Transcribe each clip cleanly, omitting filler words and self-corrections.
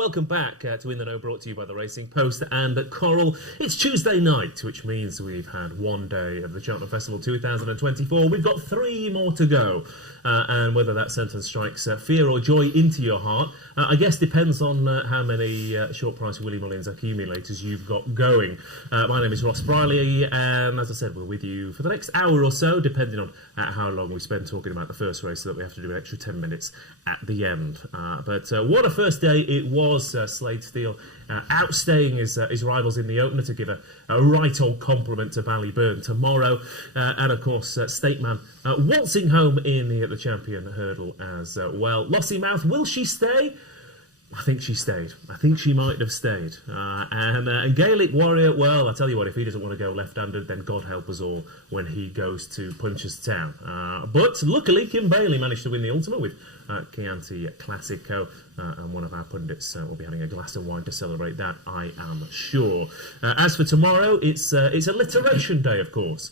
welcome back to In the Know, brought to you by the Racing Post and Coral. It's Tuesday night, which means we've had one day of the Cheltenham Festival 2024. We've got 3 more to go, and whether that sentence strikes fear or joy into your heart, I guess depends on how many short price Willie Mullins accumulators you've got going. My name is Ross Brierley, and as I said, we're with you for the next hour or so, depending on how long we spend talking about the first race, so that we have to do an extra 10 minutes at the end. But what a first day it was. Slade Steele outstaying his rivals in the opener to give a right old compliment to Ballyburn tomorrow, and of course Stateman waltzing home in the champion hurdle as well. Lossymouth, will she stay? I think she stayed. I think she might have stayed. And Gaelic Warrior, well, I tell you what, if he doesn't want to go left-handed, then God help us all when he goes to Punchestown. But luckily, Kim Bailey managed to win the ultimate with Chianti Classico, and one of our pundits will be having a glass of wine to celebrate that, I am sure. As for tomorrow, it's alliteration day, of course,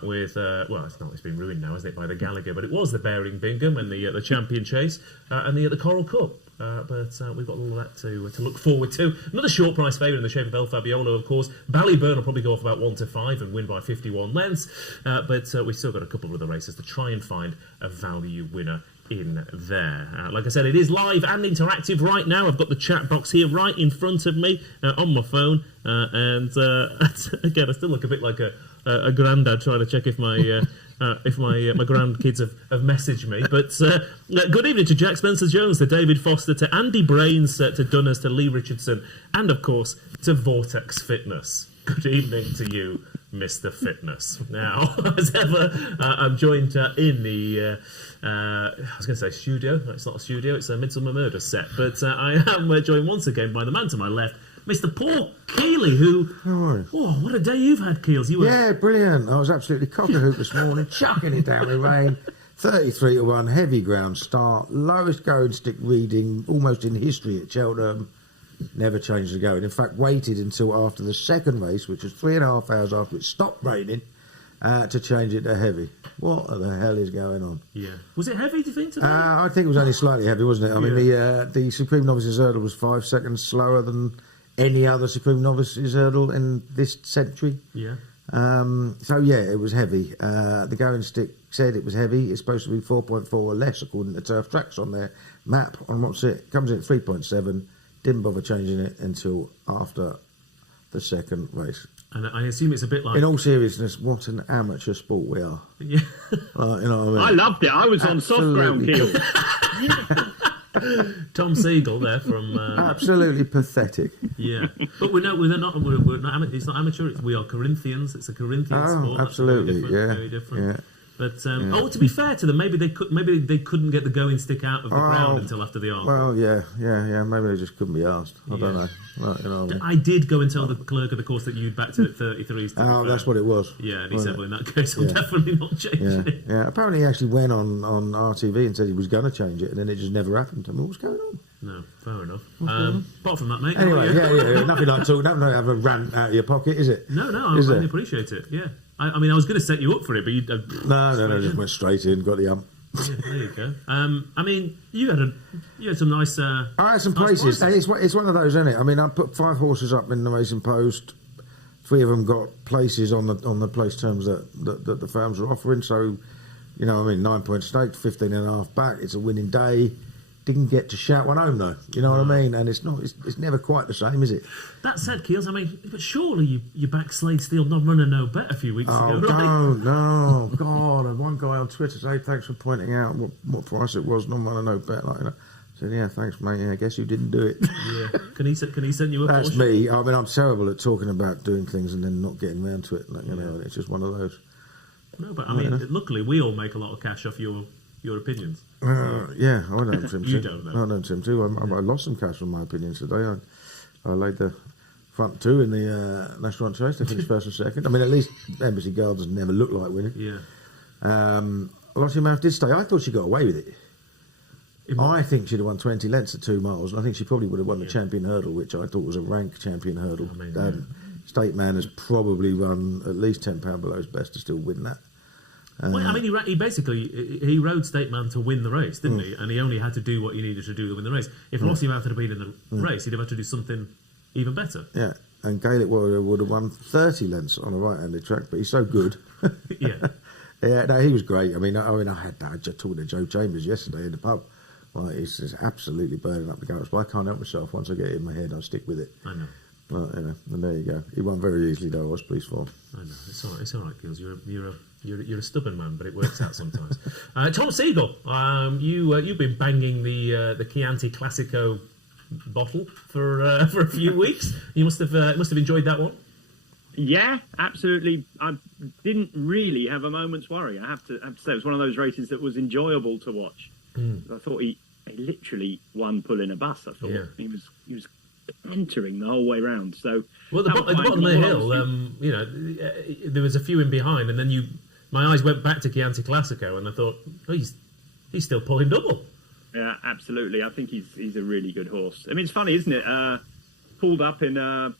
with, well, it's been ruined now, hasn't it, by the Gallagher, but it was the Bearing Bingham and the Champion Chase and the Coral Cup. But we've got all of that to look forward to. Another short price favourite in the shape of El Fabiolo, of course. Ballyburn will probably go off about 1 to 5 and win by 51 lengths. But we've still got a couple of other races to try and find a value winner in there. Like I said, it is live and interactive right now. I've got the chat box here right in front of me on my phone. And again, I still look a bit like a granddad trying to check if my... if my grandkids have messaged me. But good evening to Jack Spencer-Jones, to David Foster, to Andy Brains, to Dunners, to Lee Richardson, and of course to Vortex Fitness. Good evening to you, Mr. Fitness. Now, as ever, I'm joined in the, I was going to say studio. No, it's not a studio, it's a Midsummer Murder set. But I am joined once again by the man to my left, Mr. Paul Kealy, who... Oh, what a day you've had, Keels. Yeah, brilliant. I was absolutely cock-a-hoop this morning, chucking it down with rain. 33 to 1, heavy ground start, lowest going stick reading almost in history at Cheltenham. Never changed the going. In fact, waited until after the second race, which was 3.5 hours after it stopped raining, to change it to heavy. What the hell is going on? Yeah. Was it heavy, do you think, today? I think it was only slightly heavy, wasn't it? I mean, the Supreme Novices hurdle was 5 seconds slower than any other Supreme Novices hurdle in this century. Yeah. So, yeah, it was heavy. The going stick said it was heavy. It's supposed to be 4.4 or less, according to Turf Tracks on their map. On what's it? Comes in at 3.7. Didn't bother changing it until after the second race. And I assume it's a bit like... In all seriousness, what an amateur sport we are. Yeah. You know what I mean? I loved it. I was Absolutely. on soft ground, Keel. Tom Segal there from... Absolutely pathetic. Yeah. But we're not it's not amateur, we are Corinthians. It's a Corinthian sport. Absolutely, very different. Yeah. But to be fair to them, maybe they couldn't get the going stick out of the ground until after the arm. Well, yeah. Maybe they just couldn't be asked. I don't know. Right, you know what I mean? I did go and tell the clerk of the course that you'd backed it at 33s. Oh, that's what it was. Yeah, and he said, well, in that case, I'm definitely not changing it. Yeah, apparently he actually went on RTV and said he was going to change it, and then it just never happened. I mean, what's going on? No, fair enough. Apart from that, mate. Anyway, yeah. Nothing like talking. Nothing like having a rant out of your pocket, is it? No, I really appreciate it. Yeah. I mean, I was going to set you up for it, but you... No, just went straight in, got the ump. Yeah, there you go. I mean, you had some nice... I had some nice places. It's one of those, isn't it? I mean, I put 5 horses up in the Racing Post. 3 of them got places on the place terms that the firms are offering. So, you know, I mean, 9-point stake, 15.5 back. It's a winning day. Didn't get to shout one home though. You know what I mean? And it's never quite the same, is it? That said, Keels, I mean, but surely you backed Slade Steele not running no bet a few weeks ago, right? No, God! And one guy on Twitter said, "Thanks for pointing out what price it was. Non running no bet." Like, you know. I said, "Yeah, thanks, mate. Yeah, I guess you didn't do it." Yeah. Can he send you a? That's me. I mean, I'm terrible at talking about doing things and then not getting round to it. Like, you know, it's just one of those. No, but I mean, luckily we all make a lot of cash off your opinions. Yeah, I don't seem to. You don't know. I don't seem to. I lost some cash on my opinions today. I laid the front 2 in the National Chase. They finished first and second. I mean, at least Embassy Gardens never looked like winning. Yeah. Lossymouth did stay. I thought she got away with it. I think she'd have won 20 lengths at 2 miles, and I think she probably would have won the champion hurdle, which I thought was a rank champion hurdle. I mean, State Man has probably run at least £10 below his best to still win that. Well, I mean, he basically he rode State Man to win the race, didn't he? And he only had to do what he needed to do to win the race. If Lossiemouth had been in the race, he'd have had to do something even better. Yeah, and Gaelic Warrior would have won 30 lengths on a right-handed track, but he's so good. Yeah. Yeah, no, he was great. I mean, I just talked to Joe Chambers yesterday in the pub. Well, he's just absolutely burning up the guts. But I can't help myself. Once I get it in my head, I'll stick with it. I know. Well, and there you go. He won very easily, though. I was pleased for him. I know. It's all right, Gills. You're a stubborn man, but it works out sometimes. Tom Segal, you've been banging the Chianti Classico bottle for a few weeks. You must have enjoyed that one. Yeah, absolutely. I didn't really have a moment's worry. I have to say, it was one of those races that was enjoyable to watch. I thought he literally won pulling a bus. I thought he was entering the whole way round. So, well, at the bottom of the hill, there was a few in behind, and then my eyes went back to Chianti Classico, and I thought, oh, he's still pulling double. Yeah, absolutely. I think he's a really good horse. I mean, it's funny, isn't it? Pulled up in an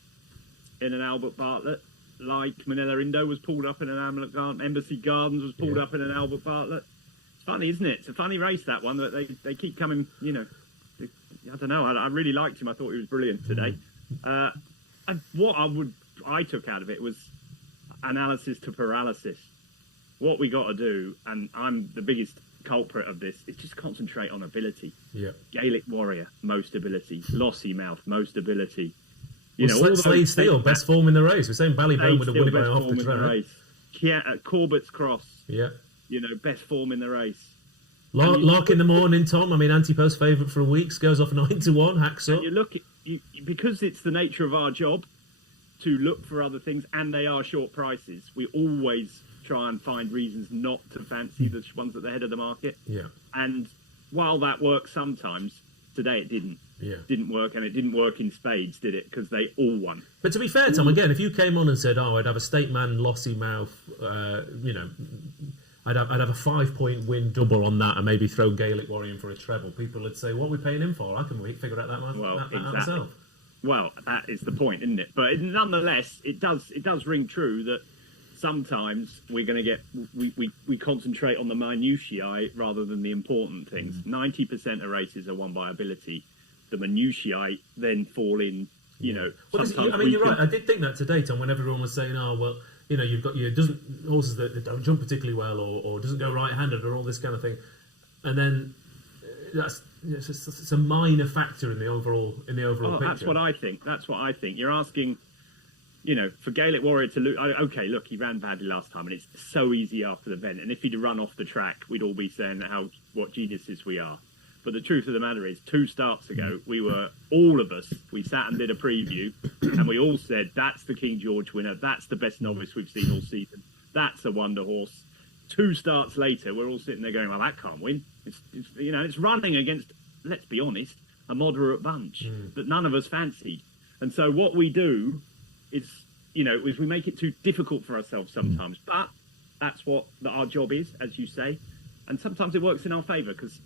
Albert Bartlett, like Manila Indo was pulled up in an Hamlet Garden, Embassy Gardens was pulled up in an Albert Bartlett. It's funny, isn't it? It's a funny race, that one, that they keep coming, I don't know, I really liked him. I thought he was brilliant today. And what I took out of it was analysis to paralysis. What we got to do, and I'm the biggest culprit of this, is just concentrate on ability. Yeah. Gaelic Warrior, most ability. Lossiemouth, most ability. Slade Steele, best form in the race. We're saying Ballybone would have won it by half the track. Corbett's Cross. Yeah. Best form in the race. Lark in the morning, Tom. I mean, Antipost favourite for weeks, goes off 9-1, hacks up. And you look at because it's the nature of our job to look for other things, and they are short prices. We always try and find reasons not to fancy the ones at the head of the market. Yeah. And while that works sometimes, today it didn't. Yeah. Didn't work, and it didn't work in spades, did it? Because they all won. But to be fair, Tom, again, if you came on and said, I'd have a State Man, Lossiemouth, I'd have a 5-point win double on that and maybe throw Gaelic Warrior in for a treble, people would say, what are we paying him for? I can figure out that myself. Well, that is the point, isn't it? But nonetheless, it does ring true that sometimes we're going to get we concentrate on the minutiae rather than the important things. 90% of races are won by ability. The minutiae then fall in. You're right. I did think that today, Tom, when everyone was saying, you've got horses that don't jump particularly well or doesn't go right-handed or all this kind of thing, and then it's a minor factor in the overall picture. That's what I think. You're asking, for Gaelic Warrior to lose. Okay, look, he ran badly last time, and it's so easy after the event. And if he'd run off the track, we'd all be saying what geniuses we are. But the truth of the matter is, 2 starts ago, we sat and did a preview, and we all said, that's the King George winner, that's the best novice we've seen all season, that's a wonder horse. 2 starts later, we're all sitting there going, well, that can't win. It's running against, let's be honest, a moderate bunch that none of us fancied. And so what we do is we make it too difficult for ourselves sometimes. But that's what our job is, as you say. And sometimes it works in our favour, because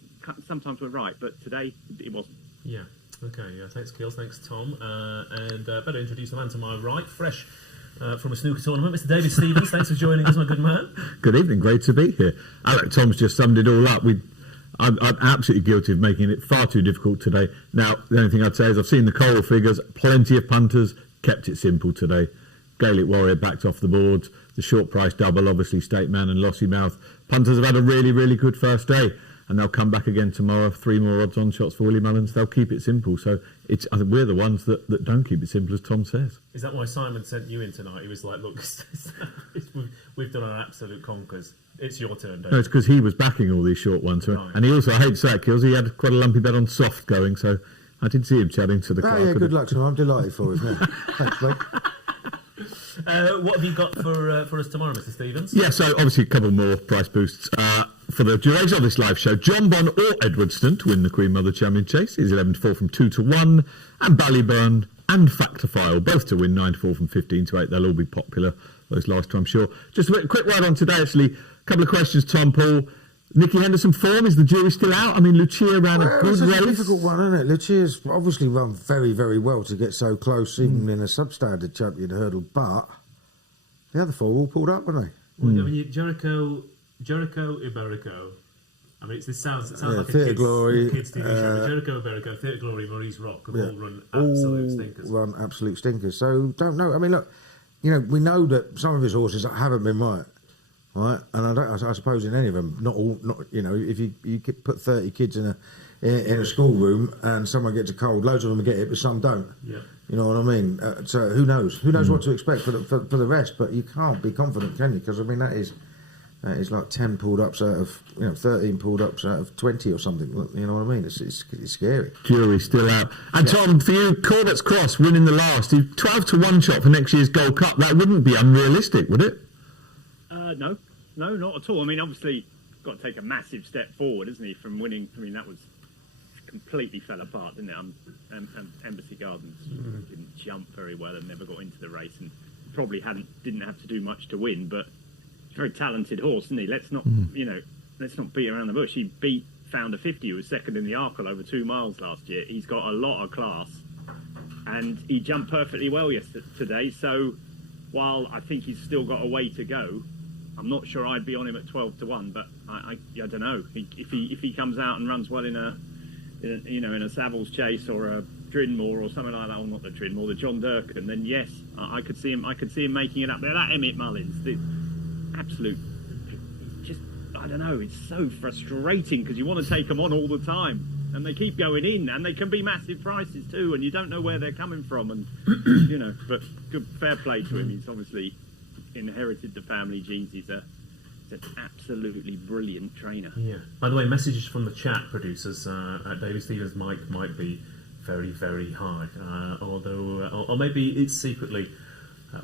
sometimes we're right, but today it wasn't. Yeah. Okay. Yeah. Thanks, Keels. Thanks, Tom. And better introduce the man to my right, fresh from a snooker tournament, Mr. David Stevens. Thanks for joining us, my good man. Good evening. Great to be here. Tom's just summed it all up. I'm absolutely guilty of making it far too difficult today. Now, the only thing I'd say is I've seen the Coral figures. Plenty of punters kept it simple today. Gaelic Warrior backed off the boards. The short price double, obviously, State Man and Lossiemouth. Punters have had a really, really good first day. And they'll come back again tomorrow. 3 more odds on shots for Willie Mullins. They'll keep it simple. So I think we're the ones that don't keep it simple, as Tom says. Is that why Simon sent you in tonight? He was like, look, we've done an absolute conkers. It's your turn, Dave. No, it's because he was backing all these short ones. Right. And he also, I hate to say it, Kills, he had quite a lumpy bet on soft going. So I did see him chatting to the car. Yeah, good luck to him. I'm delighted for him. Yeah. Thanks, mate. What have you got for us tomorrow, Mr. Stevens? Yeah, so obviously a couple more price boosts. For the duration of this live show, John Bon or Edwardstone to win the Queen Mother Champion Chase is 11-4 from 2-1, and Ballyburn and Factorfile both to win 9-4 from 15-8. They'll all be popular, those last two, I'm sure. Just a quick word on today, actually. A couple of questions, Tom, Paul. Nicky Henderson form, is the jury still out? I mean, Lucia ran a good race. It's a difficult one, isn't it? Lucia's obviously run very, very well to get so close, even in a substandard champion hurdle, but the other 4 all pulled up, weren't they? Well, I mean, Jericho, Jericho Iberico. I mean, this sounds like Theatre Glory, kids TV show. Jericho Iberico, Theatre Glory, Maurice Rock have all run absolute stinkers. Run absolute stinkers. So don't know. I mean, look, we know that some of his horses haven't been right. And I suppose in any of them, not all. Not if you could put 30 kids in a schoolroom and someone gets a cold, loads of them get it, but some don't. Yeah. You know what I mean? So who knows? Who knows what to expect for the rest? But you can't be confident, can you? Because I mean that is like 10 pulled ups out of 13 pulled ups out of 20 or something. You know what I mean? It's scary. Jury's still out. And Tom, for you, Corbett's Cross winning the last 12-1 shot for next year's Gold Cup. That wouldn't be unrealistic, would it? No, not at all. I mean, obviously, got to take a massive step forward, isn't he, from winning? I mean, that was completely fell apart, didn't it? Embassy Gardens didn't jump very well and never got into the race, and probably didn't have to do much to win. But very talented horse, isn't he? Let's not beat around the bush. He beat Founder 50, who was second in the Arkle over 2 miles last year. He's got a lot of class, and he jumped perfectly well yesterday. So while I think he's still got a way to go, I'm not sure I'd be on him at 12-1, but I don't know. If he comes out and runs well in a Savills Chase or a Drinmore or something like that, or not the Drinmore, the John Durkan, then yes, I could see him making it up there. That Emmett Mullins, the absolute, just I don't know. It's so frustrating because you want to take them on all the time, and they keep going in, and they can be massive prices too, and you don't know where they're coming from, and But good, fair play to him. He's obviously inherited the family genes. He's an absolutely brilliant trainer. Yeah. By the way, messages from the chat producers. David Stevens' mic might be very, very high, or maybe it's secretly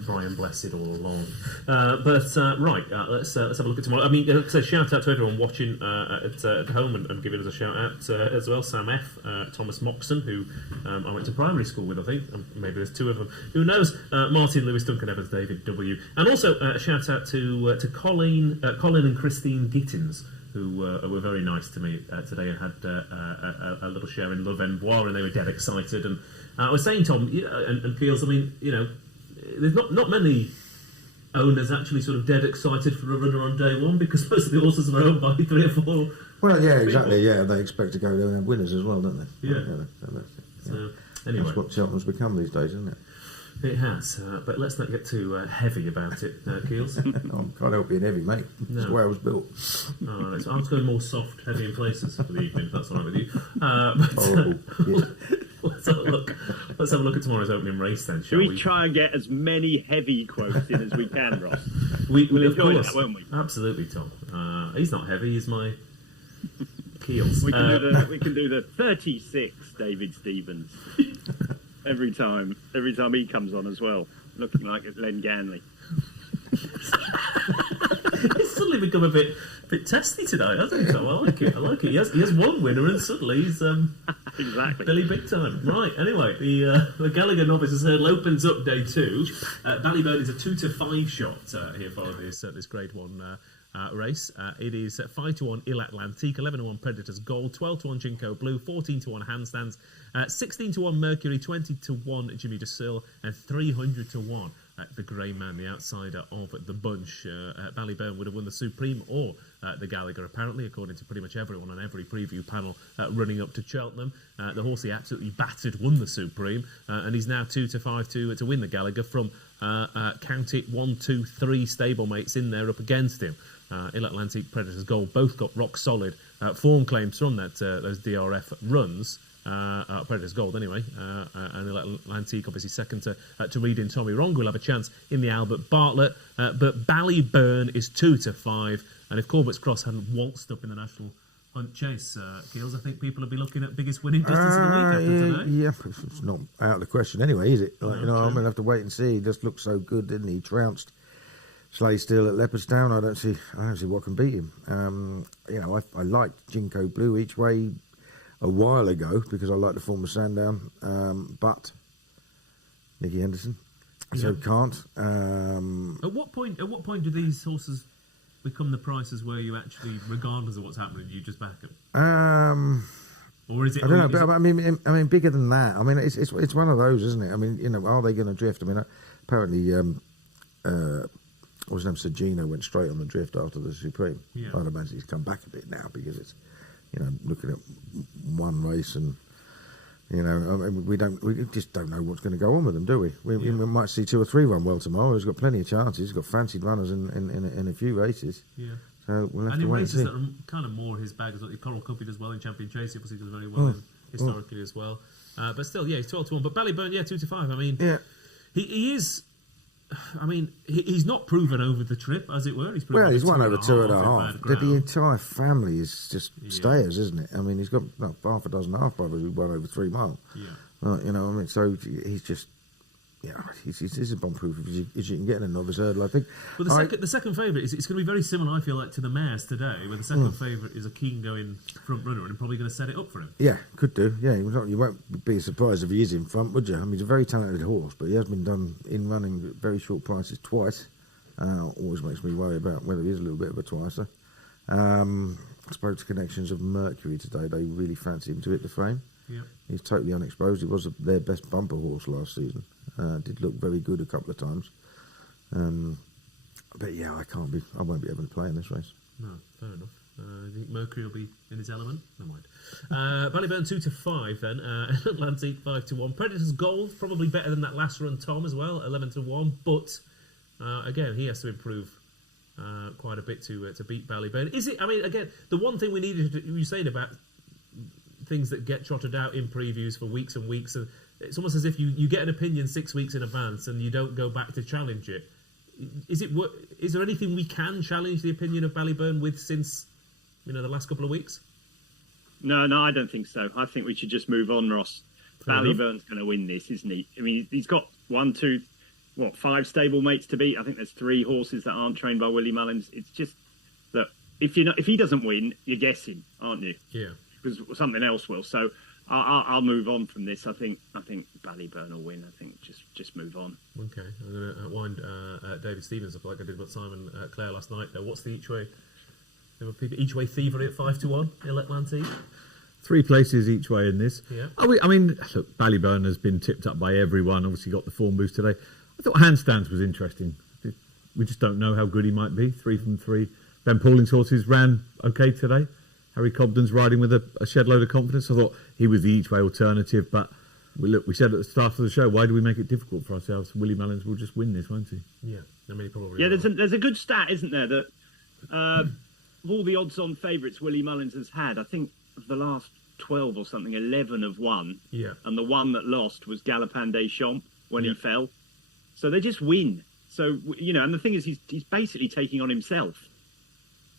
Brian Blessed all along. Let's have a look at tomorrow. I mean, shout out to everyone watching at home and giving us a shout out as well. Sam F, Thomas Moxon, who I went to primary school with, I think. Maybe there's 2 of them. Who knows? Martin Lewis, Duncan Evans, David W. And also a shout out to Colin and Christine Gittins, who were very nice to me today and had a little share in Love Envoire, and they were dead excited. And I was saying, Tom, and Keels, I mean, there's not many owners actually sort of dead excited for a runner on day one, because most of the horses are owned by 3 or 4. Well, yeah, exactly. Yeah, they expect to go there and have winners as well, don't they? Yeah. So anyway, that's what Cheltenham's become these days, isn't it? It has, but let's not get too heavy about it, Keels. I can't help being heavy, mate. That's the way I was built. All right, so I was going more soft, heavy in places for the evening, if that's all right with you. Horrible. Let's have a look at tomorrow's opening race then, shall we? Shall we try and get as many heavy quotes in as we can, Ross? We'll enjoy that, won't we? Absolutely, Tom. He's not heavy, he's my Keels. We can do the 36 David Stevens. Every time he comes on as well, looking like it's Len Ganley. It's suddenly become a bit testy today, hasn't it? I like it. He has one winner, and suddenly he's exactly Billy Big Time. Right. Anyway, the Gallagher Novices hurdle opens up day 2. Ballyburn is a 2-5 shot here for this Grade 1 race. It is 5-1 Il Atlantique, 11-1 Predators Gold, 12-1 Jinko Blue, 14-1 Handstands, 16-1 Mercury, 20-1 Jimmy DeSille, and 300-1 the Grey Man, the outsider of the bunch. Ballyburn would have won the Supreme or the Gallagher, apparently, according to pretty much everyone on every preview panel running up to Cheltenham. The horse he absolutely battered won the Supreme, and he's now 2-5 to win the Gallagher from count it 1, 2, 3 stablemates in there up against him. Il Atlantique, Predators Gold both got rock solid form claims from those DRF runs. Predators Gold anyway, and Il Atlantique obviously second to Reading Tommy Wrong will have a chance in the Albert Bartlett, but Ballyburn is 2-5, and if Corbett's Cross hadn't waltzed up in the National Hunt Chase, Keels, I think people would be looking at biggest winning distance of the week after today. Yeah, it's not out of the question anyway, is it? I'm going to have to wait and see. He just looked so good, didn't he? Trounced Slaysteel at Leopardstown. I don't see what can beat him. I liked Jinko Blue each way a while ago because I like the form of Sandown, but Nicky Henderson, so can't. At what point do these horses become the prices where you actually, regardless of what's happening, you just back them? Or is it? I don't know, but I mean, bigger than that. I mean, it's one of those, isn't it? I mean, are they going to drift? I mean, apparently, was named Sergino, went straight on the drift after the Supreme. Yeah. I'd imagine he's come back a bit now because it's, looking at one race and, we just don't know what's going to go on with them, do we? We might see 2 or 3 run well tomorrow. He's got plenty of chances. He's got fancied runners in a few races. Yeah. So we'll have and to in wait and races see. that are kind of more his bag as well. Coral Cup he does well in Champion Chase. He obviously does very well historically as well. But still, he's 12 to 1. But Ballyburn, 2 to 5. I mean, he is. I mean, he's not proven over the trip, as it were. He's won over 2.5. The entire family is just Yeah. stayers, isn't it? I mean, he's got half a dozen half brothers who won over 3 mile. Yeah. So he's just, he's as bomb-proof as you can get in a novice hurdle, I think. Well, the second favourite it's going to be very similar, I feel like, to the mares today, where the second favourite is a keen going front runner and probably going to set it up for him. Yeah, could do. Yeah, you won't be surprised if he is in front, would you? I mean, he's a very talented horse, but he has been done in running at very short prices twice. Always makes me worry about whether he is a little bit of a twicer. I spoke to Connections of Mercury today. They really fancy him to hit the frame. Yeah. He's totally unexposed. He was their best bumper horse last season. Did look very good a couple of times. But I won't be able to play in this race. No, fair enough. I think Mercury will be in his element. Never mind. Ballyburn 2 to 5 then. Atlantic 5 to 1. Predator's Gold, probably better than that last run Tom as well, 11 to 1. But again, he has to improve quite a bit to beat Ballyburn. Is it? I mean, again, the one thing we needed to, you were saying about things that get trotted out in previews for weeks and weeks, and it's almost as if you get an opinion 6 weeks in advance and you don't go back to challenge it. Is there anything we can challenge the opinion of Ballyburn with since the last couple of weeks? No, I don't think so. I think we should just move on, Ross. Ballyburn's going to win this, isn't he? I mean, he's got 5 stable mates to beat. I think there's 3 horses that aren't trained by Willie Mullins. It's just that if he doesn't win, you're guessing, aren't you? Yeah. Because something else will. So I'll move on from this. I think Ballyburn will win. I think just move on. Okay, I'm going to wind David Stevens up like I did with Simon Clare last night. What's the each way? There were people each way thievery at 5 to 1 in Atlantic. 3 places each way in this. Yeah. I mean, look, Ballyburn has been tipped up by everyone. Obviously, got the form boost today. I thought Handstands was interesting. We just don't know how good he might be. 3 from 3. Ben Pauling's horses ran okay today. Harry Cobden's riding with a shed load of confidence. I thought he was the each-way alternative, but we said at the start of the show, why do we make it difficult for ourselves? Willie Mullins will just win this, won't he? Yeah, I mean, probably. Yeah, there's a good stat, isn't there, that of all the odds-on favourites Willie Mullins has had, I think of the last 12 or something, 11 have won. Yeah. And the one that lost was Galopin des Champs when he fell. So they just win. So, and the thing is, he's basically taking on himself.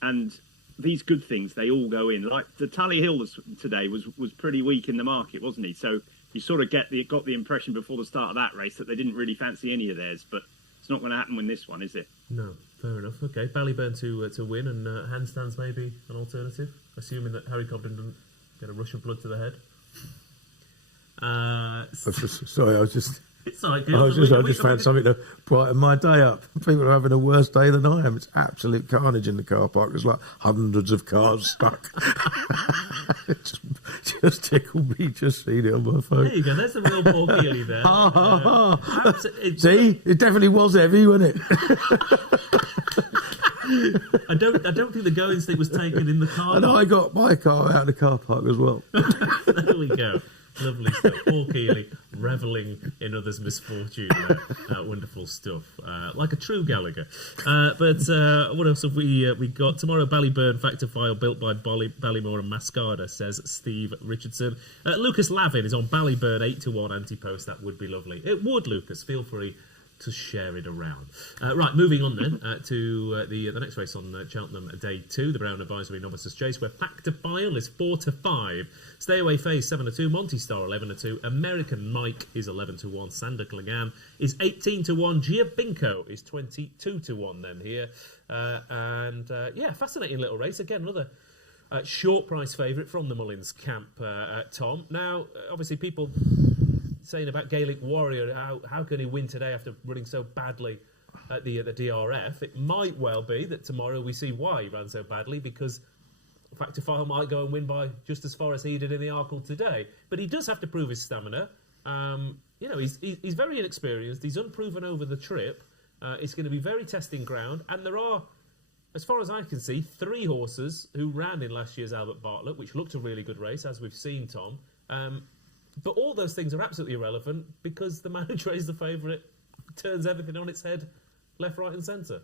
And these good things, they all go in. Like the Tally Hill today was pretty weak in the market, wasn't he? So you sort of got the impression before the start of that race that they didn't really fancy any of theirs. But it's not going to happen with this one, is it? No, fair enough. Okay, Ballyburn to win, and Handstands maybe an alternative, assuming that Harry Cobden doesn't get a rush of blood to the head. Sorry, I was just... It's all right, I just found something to brighten my day up. People are having a worse day than I am. It's absolute carnage in the car park. There's like hundreds of cars stuck. It just tickled me just seeing it on my phone. There you go. There's the real Paul Kealy there. See, it definitely was heavy, wasn't it? I don't think the going stick was taken in the car. And I got my car out of the car park as well. There we go. Lovely stuff. Paul Kealy revelling in others' misfortune. Wonderful stuff. Like a true Gallagher. But what else have we got? Tomorrow, Ballyburn Factor File built by Ballymore and Mascada, says Steve Richardson. Lucas Lavin is on Ballyburn 8 to 1 anti-post. That would be lovely. It would, Lucas. Feel free to share it around. Right, moving on then to the next race on Cheltenham, day 2, the Brown Advisory Novices Chase, where Factor File is 4 to 5, Stay Away Phase 7 to 2, Monty Star 11 to 2, American Mike is 11 to 1, Sander Clegane is 18 to 1, Giabinco is 22 to 1 then here, and fascinating little race again, another short price favourite from the Mullins camp, Tom. Now, obviously people saying about Gaelic Warrior, how can he win today after running so badly at the DRF? It might well be that tomorrow we see why he ran so badly, because Factor File might go and win by just as far as he did in the Arkle today. But he does have to prove his stamina. He's very inexperienced. He's unproven over the trip. It's going to be very testing ground, and there are, as far as I can see, 3 horses who ran in last year's Albert Bartlett, which looked a really good race, as we've seen, Tom. But all those things are absolutely irrelevant because the man who trains the favourite turns everything on its head, left, right, and centre.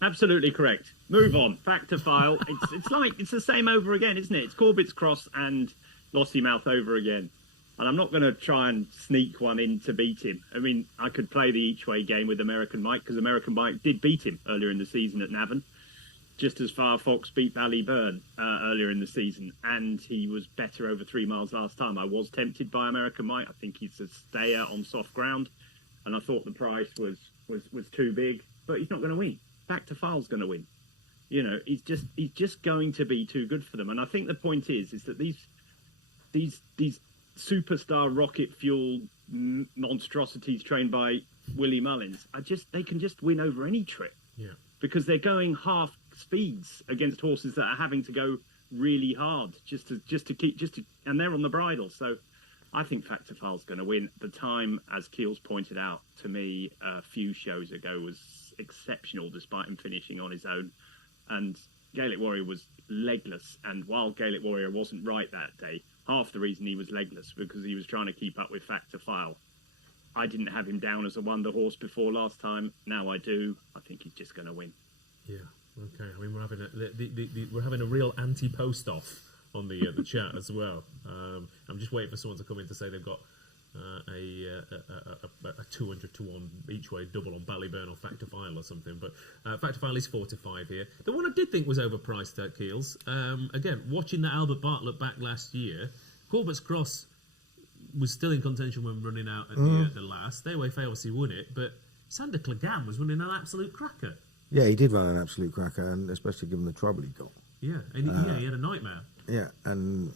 Absolutely correct. Move on. Fact to file. It's the same over again, isn't it? It's Corbett's Cross and Lossiemouth over again. And I'm not going to try and sneak one in to beat him. I mean, I could play the each-way game with American Mike because American Mike did beat him earlier in the season at Navan, just as Firefox beat Ballyburn earlier in the season, and he was better over 3 miles last time. I was tempted by American Mike. I think he's a stayer on soft ground, and I thought the price was too big, but he's not going to win. Back to File's going to win. You know, he's just going to be too good for them. And I think the point is that these superstar rocket fuel monstrosities trained by Willie Mullins they can just win over any trip. Yeah. Because they're going half speeds against horses that are having to go really hard and they're on the bridle. So I think Factor File's going to win. The time, as Keels pointed out to me a few shows ago, was exceptional despite him finishing on his own. And Gaelic Warrior was legless, and while Gaelic Warrior wasn't right that day, half the reason he was legless because he was trying to keep up with Factor File. I didn't have him down as a wonder horse before last time. Now I do. I think he's just going to win. Yeah. Okay. I mean, we're having a real anti-post off on the chat as well. I'm just waiting for someone to come in to say they've got a 200 to 1 each way double on Ballyburn or Factor File or something. But Factor File is 4 to 5 here. The one I did think was overpriced at Keels. Again, watching the Albert Bartlett back last year, Corbett's Cross was still in contention when running out at the last. Stay Away Faye obviously won it, but Sander Clegane was running an absolute cracker. Yeah, he did run an absolute cracker, and especially given the trouble he got. Yeah, and he had a nightmare. Yeah, and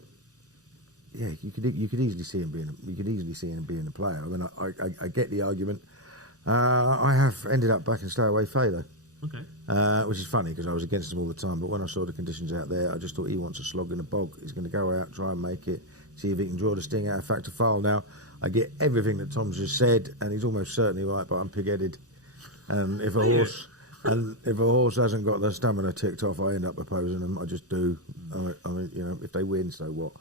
yeah, you could easily see him being a player. I mean, I get the argument. I have ended up backing Stay Away Faye though. Okay. Which is funny because I was against him all the time, but when I saw the conditions out there, I just thought he wants a slog in the bog. He's going to go out, try and make it, see if he can draw the sting out of Factor File. Now, I get everything that Tom's just said, and he's almost certainly right, but I'm pig-headed. And if a horse hasn't got the stamina ticked off, I end up opposing them. I just do. I mean, you know, if they win, so what?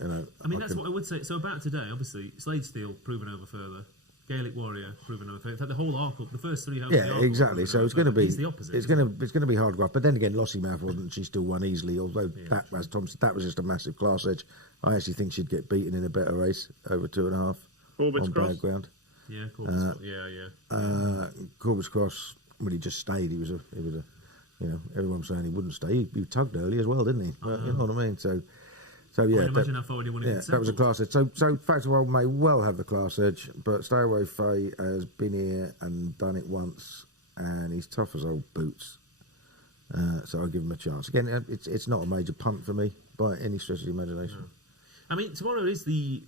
You know. I mean, that's what I would say. So about today, obviously, Slade Steel proven over further. Gaelic Warrior proven over further. In fact, the whole arc, the first 3 hopes. Yeah, exactly. So it's going to be the opposite. It's going to be hard graft. But then again, Lossiemouth wasn't. She still won easily. Although that, as Tom said, that was just a massive class edge. I actually think she'd get beaten in a better race over 2.5 Corbett's on Cross. bad ground. Yeah, Corbett's Cross. When he just stayed, he was a. You know, everyone was saying he wouldn't stay. He tugged early as well, didn't he? You know what I mean? So yeah, imagine how far he won it. That was a class edge. So Factor World may well have the class edge, but Stay Away Faye has been here and done it once, and he's tough as old boots. So I'll give him a chance. Again, it's not a major punt for me by any stretch of the imagination. No. I mean, tomorrow is the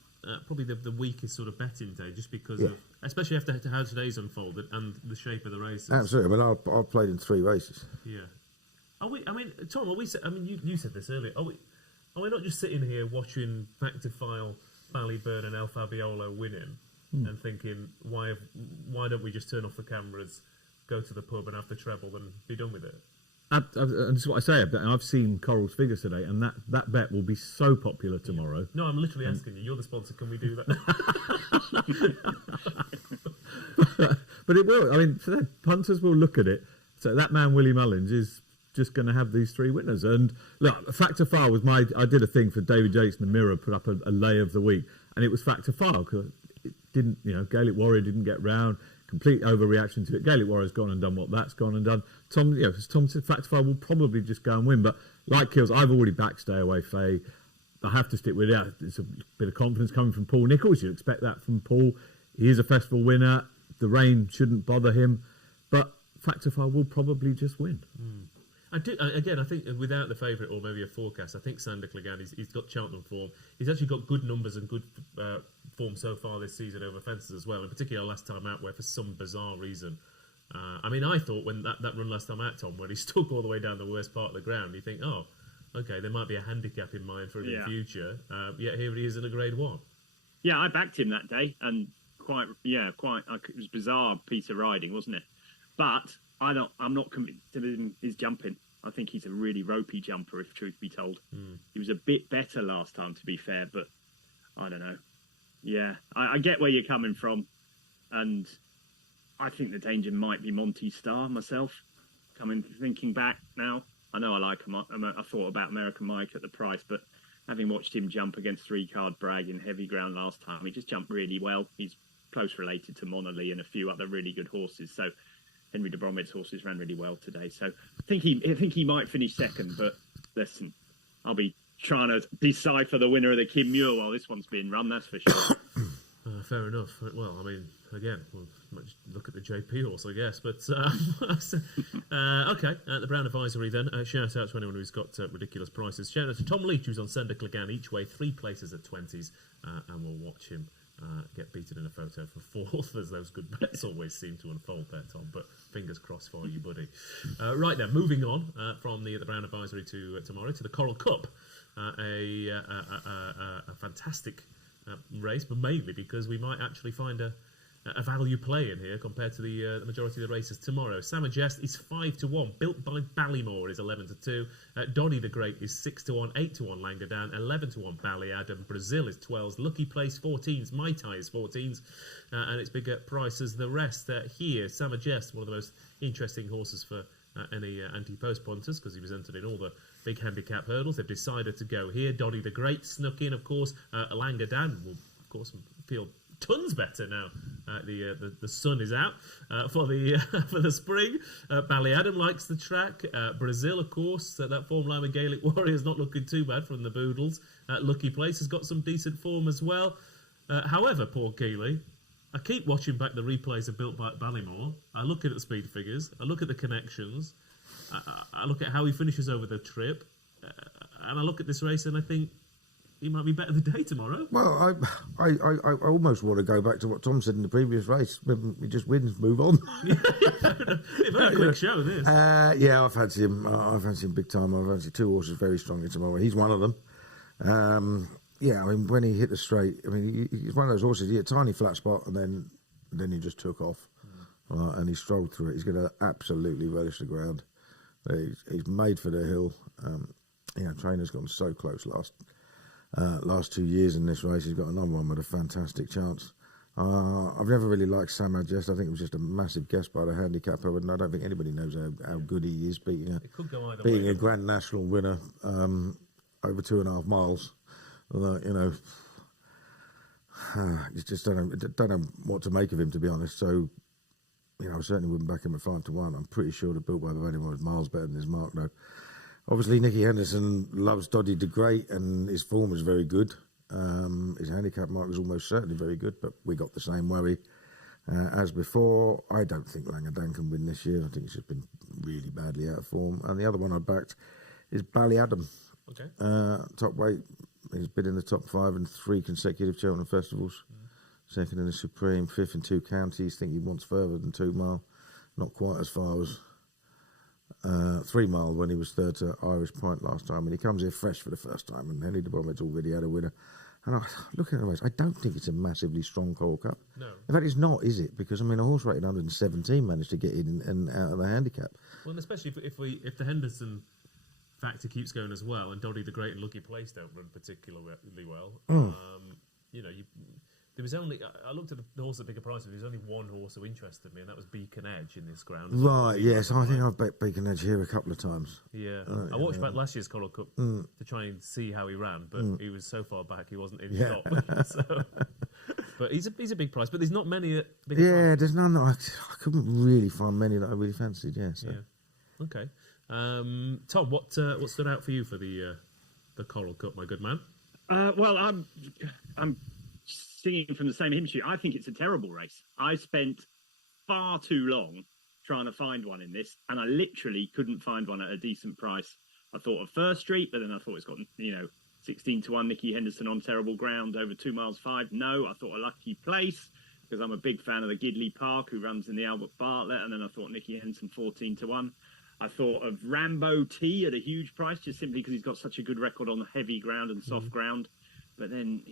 probably the weakest sort of betting day, just because of, especially after how today's unfolded and the shape of the races. Absolutely. I mean, I've played in 3 races. Yeah. Are we? I mean, Tom, are we? I mean, you said this earlier. Are we not just sitting here watching Factor File, Ballyburn and El Fabiolo winning and thinking, why don't we just turn off the cameras, go to the pub and have the treble and be done with it? And this is what I say. I've seen Coral's figures today, and that bet will be so popular tomorrow. No, I'm literally asking you. You're the sponsor. Can we do that? But it will. I mean, so punters will look at it. So that man, Willie Mullins, is just going to have these 3 winners. And look, Factor File was I did a thing for David Yates in the Mirror, put up a lay of the week, and it was Factor File because it didn't, Gaelic Warrior didn't get round. Complete overreaction to it. Gaelic Warrior's gone and done what that's gone and done. Tom, as Tom said, Factor File will probably just go and win. But like Kills, I've already backed Stay Away Faye. I have to stick with it. It's a bit of confidence coming from Paul Nichols. You'd expect that from Paul. He is a festival winner. The rain shouldn't bother him. But Factor File will probably just win. I think without the favourite or maybe a forecast, I think Sander Clegane, he's got Cheltenham form. He's actually got good numbers and good form so far this season over fences as well, in particular last time out where for some bizarre reason. I mean, I thought when that run last time out, Tom, when he stuck all the way down the worst part of the ground, you think, oh, okay, there might be a handicap in mind for him in the future. Yet here he is in a Grade 1. Yeah, I backed him that day, and it was bizarre piece of riding, wasn't it? But I'm not convinced of his jumping. I think he's a really ropey jumper, if truth be told. He was a bit better last time, to be fair, but I don't know. Yeah, I get where you're coming from, and I think the danger might be Monty Starr myself. Thinking back now, I know I like him. I thought about American Mike at the price, but having watched him jump against 3-card Bragg in heavy ground last time, he just jumped really well. He's close related to Monolly and a few other really good horses, so Henry de Bromhead's horses ran really well today, so I think he might finish second. But listen, I'll be trying to decipher the winner of the Kim Muir while this one's being run. That's for sure. Fair enough. Well, I mean, again, we'll look at the JP horse, I guess. But okay, the Brown Advisory then. Shout out to anyone who's got ridiculous prices. Shout out to Tom Leach, who's on Sender Clegane each way, 3 places at 20s, and we'll watch him get beaten in a photo for 4th, as those good bets always seem to unfold there, Tom. But fingers crossed for you, buddy. Right then, moving on from the Brown Advisory to tomorrow to the Coral Cup, a fantastic race, but mainly because we might actually find a value play in here compared to the majority of the races tomorrow. Samajest is 5-1. Built by Ballymore is 11-2. Donny the Great is 6-1. 8-1 Langadan. 11-1 Ballyadam. Brazil is 12s. Lucky Place 14s. Mai Tai is 14s, and it's bigger prices the rest. Here, Samajest, one of the most interesting horses for any anti-post punters, because he was entered in all the big handicap hurdles. They've decided to go here. Donny the Great snuck in, of course. Langadan will, of course, feel tons better now. The sun is out for the spring. Ballyadam likes the track. Brazil, of course, that form line with Gaelic Warrior is not looking too bad from the Boodles. Lucky Place has got some decent form as well. However, poor Kealy, I keep watching back the replays of Built by Ballymore. I look at the speed figures. I look at the connections. I look at how he finishes over the trip, and I look at this race and I think he might be better the day tomorrow. Well, I almost want to go back to what Tom said in the previous race. He just wins, move on. Very quick show, this. Yeah, I fancy him. I fancy him big time. I fancy 2 horses very strongly tomorrow. He's one of them. Yeah, I mean, when he hit the straight, I mean, he's one of those horses. He hit a tiny flat spot and then he just took off, and he strolled through it. He's going to absolutely relish the ground. He's made for the hill. Trainer's got him so close last 2 years in this race. He's got another one with a fantastic chance. I've never really liked Sam Majest. I think it was just a massive guess by the handicapper, and I don't think anybody knows how good he is beating a Grand National winner over 2.5 miles. You just don't know what to make of him, to be honest. So, I certainly wouldn't back him at 5-1. I'm pretty sure the Built by Ballymore was miles better than his mark, though. Obviously, Nicky Henderson loves Doddy the Great, and his form is very good. His handicap mark was almost certainly very good, but we got the same worry as before. I don't think Langadan can win this year. I think he's just been really badly out of form. And the other one I backed is Ballyadam. Okay. Top weight. He's been in the top 5 in 3 consecutive Cheltenham festivals. Second in the Supreme, 5th in 2 counties. Think he wants further than 2 mile. Not quite as far as 3 mile when he was 3rd to Irish Point last time. And he comes here fresh for the first time. And Henry de Bromhead's already had a winner. And looking at the race, I don't think it's a massively strong Coral Cup. No. In fact, it's not, is it? Because, I mean, a horse rated 117 managed to get in and out of the handicap. Well, and especially if the Henderson factor keeps going as well, and Doddy the Great and Lucky Place don't run particularly well. There was only, I looked at the horse at bigger prices. There was only one horse who interested me, and that was Beacon Edge in this ground. Right, yes, I think I've bet Beacon Edge here a couple of times. Yeah, I watched back last year's Coral Cup to try and see how he ran, but he was so far back he wasn't in top. So, but he's a big price, but there's not many at big price. There's none that I couldn't really find many that I really fancied. Yeah. Okay. Tom, what stood out for you for the Coral Cup, my good man? Well, I'm singing from the same hymn sheet. I think it's a terrible race. I spent far too long trying to find one in this, and I literally couldn't find one at a decent price. I thought of First Street, but then I thought it's got 16-1 Nicky Henderson on terrible ground over 2 miles 5. No, I thought a Lucky Place because I'm a big fan of the Gidley Park who runs in the Albert Bartlett, and then I thought Nicky Henderson 14-1. I thought of Rambo T at a huge price just simply because he's got such a good record on the heavy ground and soft ground. But then,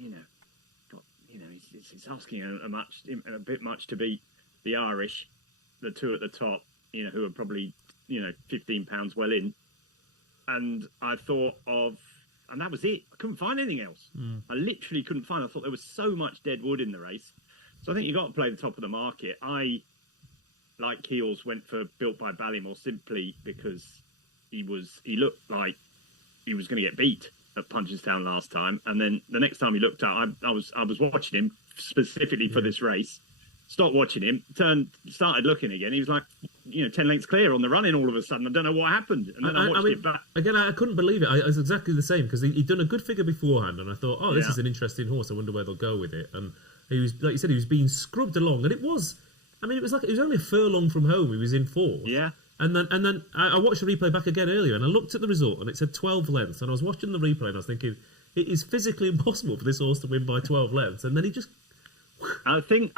he's asking a bit much to beat the Irish, the 2 at the top. who are probably, £15 well in. And I thought and that was it. I couldn't find anything else. I literally couldn't find. I thought there was so much dead wood in the race. So I think you got to play the top of the market. I, like Keels, went for Built by Ballymore simply because he looked like he was going to get beat at Punchestown last time. And then the next time he looked up, I was watching him specifically for this race. Stopped watching him, started looking again. He was like, 10 lengths clear on the run-in all of a sudden. I don't know what happened. And then I watched it back. Again, I couldn't believe it. I was exactly the same because he'd done a good figure beforehand, and I thought, this is an interesting horse. I wonder where they'll go with it. And he was, like you said, he was being scrubbed along, and it was only a furlong from home. He was in fourth. Yeah. And then I watched the replay back again earlier, and I looked at the result, and it said 12 lengths. And I was watching the replay, and I was thinking, it is physically impossible for this horse to win by 12 lengths. And then he just. I think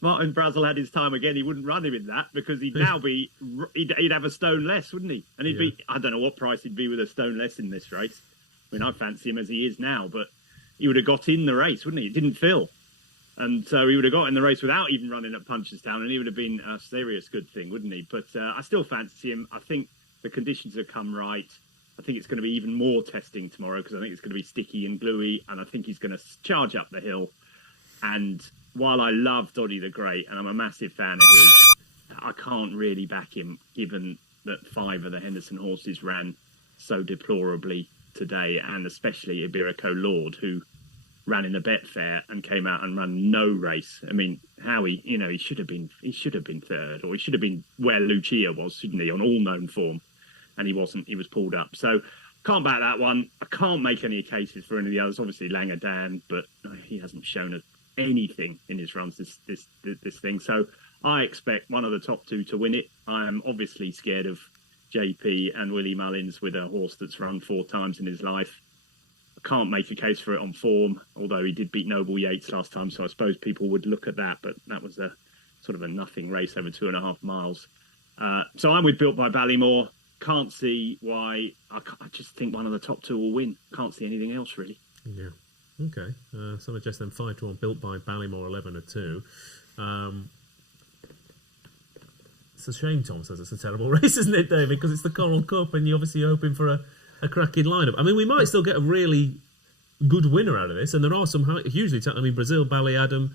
Martin Brazel had his time again. He wouldn't run him in that because he'd have a stone less, wouldn't he? And he'd be, I don't know what price he'd be with a stone less in this race. I mean, I fancy him as he is now, but he would have got in the race, wouldn't he? It didn't fill. And so he would have got in the race without even running at Punchestown, and he would have been a serious good thing, wouldn't he? But I still fancy him. I think the conditions have come right. I think it's going to be even more testing tomorrow because I think it's going to be sticky and gluey, and I think he's going to charge up the hill. And while I love Doddy the Great, and I'm a massive fan of his, I can't really back him, given that 5 of the Henderson horses ran so deplorably today, and especially Iberico Lord, who ran in the Betfair and came out and ran no race. I mean, Howie, he should have been third, or he should have been where Lucia was, shouldn't he, on all known form, and he wasn't. He was pulled up. So can't back that one. I can't make any cases for any of the others. Obviously, Langer Dan, but he hasn't shown anything in his runs this thing. So I expect one of the top 2 to win it. I am obviously scared of JP and Willie Mullins with a horse that's run 4 times in his life. I can't make a case for it on form, although he did beat Noble Yates last time, so I suppose people would look at that, but that was a sort of a nothing race over 2.5 miles. So I'm with Built by Ballymore. Can't see why. I just think one of the top 2 will win. Can't see anything else, really. Yeah. Okay. So I suggest them 5 to 1, Built by Ballymore 11 to 2. It's a shame Tom says it's a terrible race, isn't it, David? Because it's the Coral Cup, and you're obviously hoping for a cracking lineup. I mean, we might still get a really good winner out of this, and there are some hugely talented. I mean, Brazil, Ballyadam,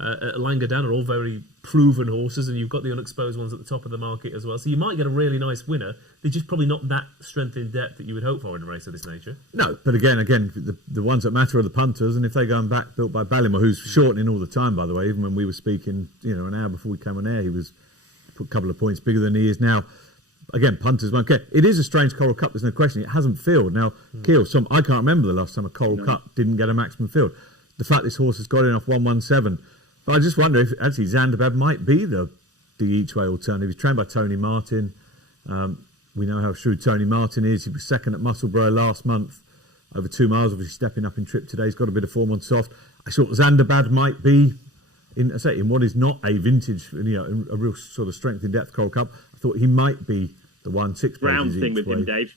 Langadan are all very proven horses, and you've got the unexposed ones at the top of the market as well. So you might get a really nice winner. They're just probably not that strength in depth that you would hope for in a race of this nature. No, but again, the ones that matter are the punters, and if they're going back, Built by Ballymore, who's shortening all the time, by the way. Even when we were speaking, an hour before we came on air, he was a couple of points bigger than he is now. Again, punters won't care. It is a strange Coral Cup, there's no question. It hasn't filled. Now, Keel, I can't remember the last time a Coral Cup didn't get a maximum field. The fact this horse has got in off 117. But I just wonder if actually Zandabad might be the each way alternative. He's trained by Tony Martin. We know how shrewd Tony Martin is. He was second at Musselburgh last month, over 2 miles. Obviously stepping up in trip today. He's got a bit of form on soft. I thought Zandabad might be in what is not a vintage, a real sort of strength in depth Coral Cup. I thought he might be the one. 6 ground thing with him, Dave.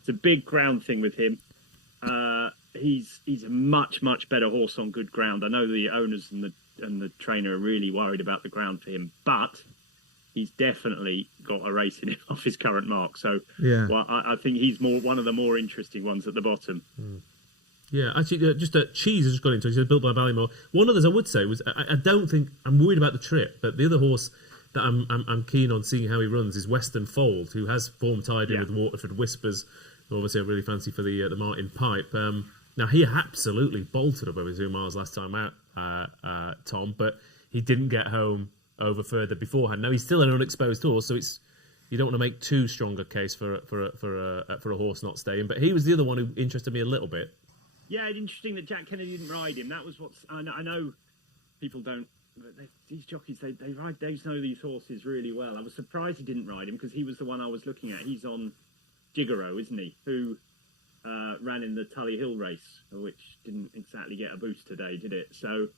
It's a big ground thing with him. He's a much better horse on good ground. I know the owners and the trainer are really worried about the ground for him, but he's definitely got a race in him off his current mark. So well, I think he's one of the more interesting ones at the bottom. Yeah, actually, Cheese has just got into it. He's Built by Ballymore. One of those I would say was I don't think I'm worried about the trip, but the other horse that I'm keen on seeing how he runs is Western Fold, who has form tied in with Waterford Whispers. Obviously, I really fancy for the Martin Pipe. Now he absolutely bolted up over 2 miles last time out, Tom, but he didn't get home over further beforehand. Now he's still an unexposed horse, so you don't want to make too strong a case for a horse not staying. But he was the other one who interested me a little bit. Yeah, it's interesting that Jack Kennedy didn't ride him. That was I know people don't. These jockeys, they know these horses really well. I was surprised he didn't ride him because he was the one I was looking at. He's on Gigaro, isn't he? Who ran in the Tully Hill race, which didn't exactly get a boost today, did it? So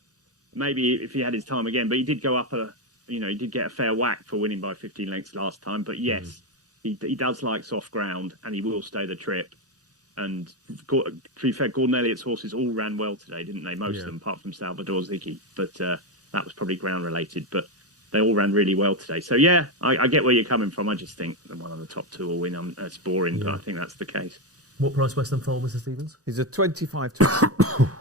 maybe if he had his time again, but he did go up he did get a fair whack for winning by 15 lengths last time. But yes, he does like soft ground, and he will stay the trip. And to be fair, Gordon Elliott's horses all ran well today, didn't they? Most of them, apart from Salvador Ziggy. But that was probably ground related. But they all ran really well today. So yeah, I get where you're coming from. I just think that one of the top two will win. That's boring, but I think that's the case. What price West Ham Fold, Mr. Stevens? He's a 25 to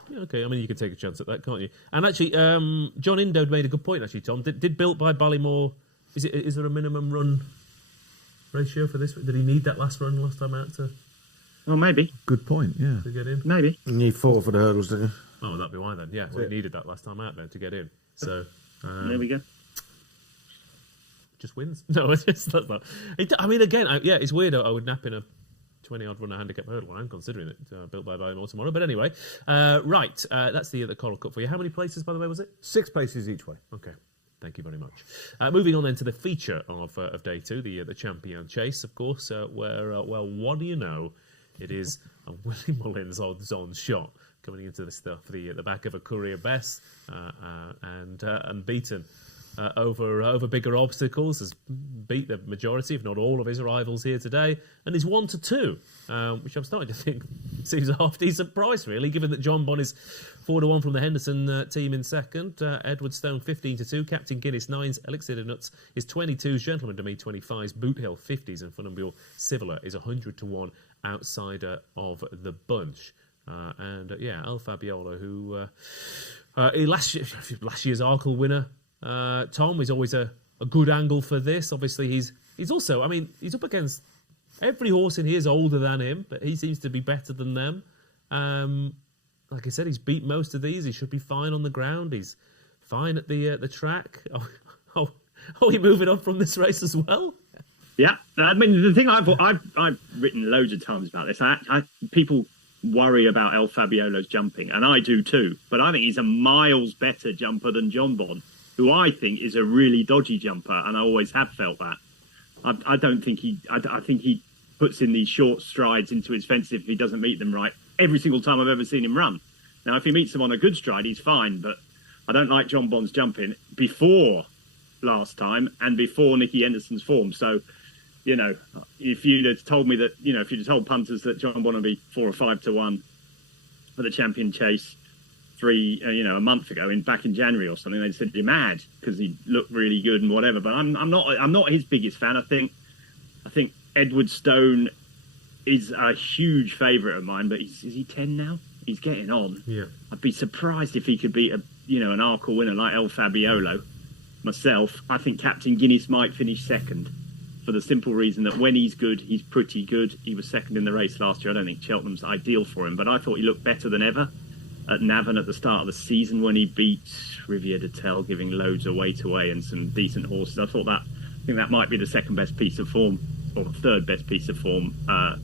Yeah, okay, I mean, you can take a chance at that, can't you? And actually, John Indo made a good point, actually, Tom. Did Built by Ballymore, is there a minimum run ratio for this? Did he need that last run last time out to Maybe. Good point, yeah. get in? Maybe. You need 4 for the hurdles, don't you? Oh, that'd be why then. Yeah, well, he needed that last time out then to get in. So There we go. just wins. No, that's not. I mean, again, it's weird. I would nap in a 20-odd runner handicap hurdle. I'm considering it, Built by Ballymore tomorrow. But anyway, right, that's the Coral Cup for you. How many places, by the way, was it? 6 places each way. Okay. Thank you very much. Moving on then to the feature of day 2, the Champion Chase, of course, where, what do you know? It is a Willie Mullins odds-on shot coming into this stuff, the back of a Courier Bess, and beaten over bigger obstacles, has beat the majority, if not all, of his rivals here today, and is 1-2, which I'm starting to think seems a half-decent price, really, given that John Bon is 4-1 from the Henderson team in second, Edward Stone 15-2, Captain Guinness 9s, Elixir of Nuts is 22s, Gentleman to Me 25s, Boot Hill 50s, and Funambule Civila is 100-1 outsider of the bunch. El Fabiolo, who last year's Arkle winner, Tom, is always a good angle for this. Obviously, he's also, I mean, he's up against every horse in here is older than him, but he seems to be better than them. Like I said, he's beat most of these. He should be fine on the ground. He's fine at the track. Are we moving on from this race as well? Yeah, I mean, the thing I've written loads of times about this. People worry about El Fabiolo's jumping, and I do too. But I think he's a miles better jumper than John Bon, who I think is a really dodgy jumper, and I always have felt that. I don't think I think he puts in these short strides into his fence if he doesn't meet them right every single time I've ever seen him run. Now, if he meets them on a good stride, he's fine, but I don't like John Bon's jumping before last time and before Nicky Henderson's form. So, you know, if you'd have told me that, you know, if you'd have told punters that John Bon would be 4 or 5-1 for the Champion Chase a month ago, back in January or something, they'd said you're mad because he looked really good and whatever. But I'm not his biggest fan. I think Edward Stone is a huge favourite of mine, but is he 10 now? He's getting on. Yeah. I'd be surprised if he could beat an Arkle winner like El Fabiolo. Myself, I think Captain Guinness might finish second, for the simple reason that when he's good, he's pretty good. He was second in the race last year. I don't think Cheltenham's ideal for him, but I thought he looked better than ever at Navan at the start of the season when he beat Riviere de Tel, giving loads of weight away and some decent horses. I think that might be the second best piece of form, or the third best piece of form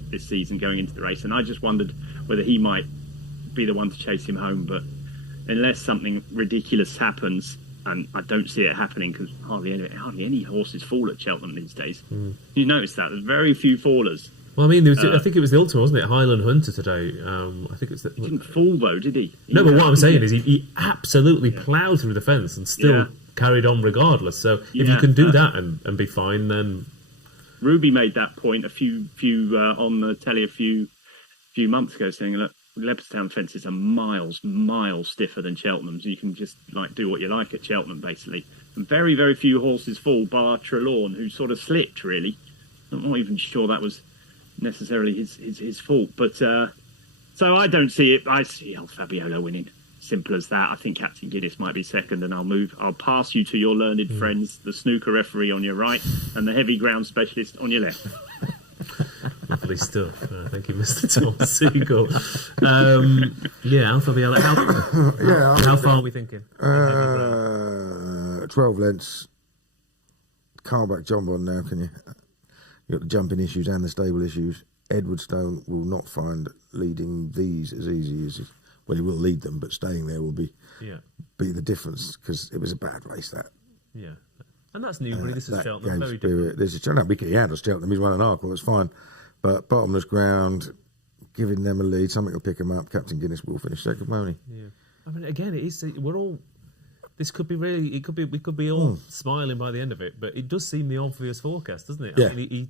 this season going into the race. And I just wondered whether he might be the one to chase him home. But unless something ridiculous happens, and I don't see it happening because hardly any horses fall at Cheltenham these days. You notice that there's very few fallers. Well, I mean, I think it was the ultimate, wasn't it? Highland Hunter today. I think it's. He didn't fall though, did he? No, but what I'm saying is he absolutely ploughed through the fence and still carried on regardless. So if you can do that and be fine, then Ruby made that point a few on the telly a few months ago, saying, look, Leopardstown fences are miles stiffer than Cheltenham's. You can just do what you like at Cheltenham, basically. And very, very few horses fall, bar Trelawn, who sort of slipped, really. I'm not even sure that was necessarily his fault. But so I don't see it. I see El Fabiolo winning. Simple as that. I think Captain Guinness might be second, and I'll pass you to your learned friends, the snooker referee on your right and the heavy ground specialist on your left. Lovely stuff. Thank you, Mr. Tom Segal. El Fabiolo. How far are we thinking? 12 lengths. Can't back John Bon now, can you? You've got the jumping issues and the stable issues. Edward Stone will not find leading these as easy as he will lead them, but staying there will be the difference, because it was a bad race, that. Yeah. And that's Newbury, this is Cheltenham, very spirit. different. This is Cheltenham. He handles Cheltenham, he's won an Arkle, that's fine. But bottomless ground, giving them a lead, something will pick them up. Captain Guinness will finish second, won't he? Yeah. I mean, again, we're all. This could be really. We could be all smiling by the end of it, but it does seem the obvious forecast, doesn't it? Yeah. I mean,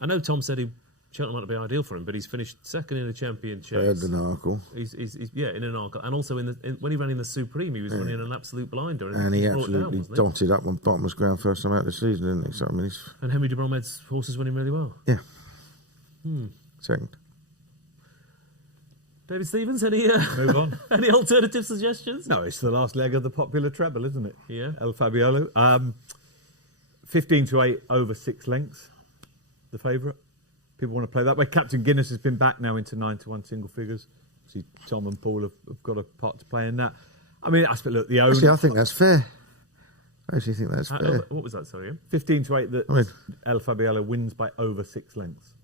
I know Tom said he Cheltenham might be ideal for him, but he's finished second in the champion chase. Third the Narcle. He's in an arc, and also when he ran in the Supreme, he was running an absolute blinder, And he brought down, absolutely wasn't he? dotted up on bottomless ground first time out of the season, didn't he? So, I mean, And Henry de Bromhead's horses winning really well. yeah. Second. David Stevens, any Move on. any alternative suggestions? No, it's the last leg of the popular treble, isn't it? Yeah. El Fabiolo. 15 to 8 over 6 lengths. The favourite. People want to play that way. Captain Guinness has been back now into 9 to 1 single figures. See, Tom and Paul have got a part to play in that. I mean, look, the Actually, I think that's fair. I actually think that's fair. What was that, sorry? 15 to 8 that I mean- El Fabiolo wins by over 6 lengths.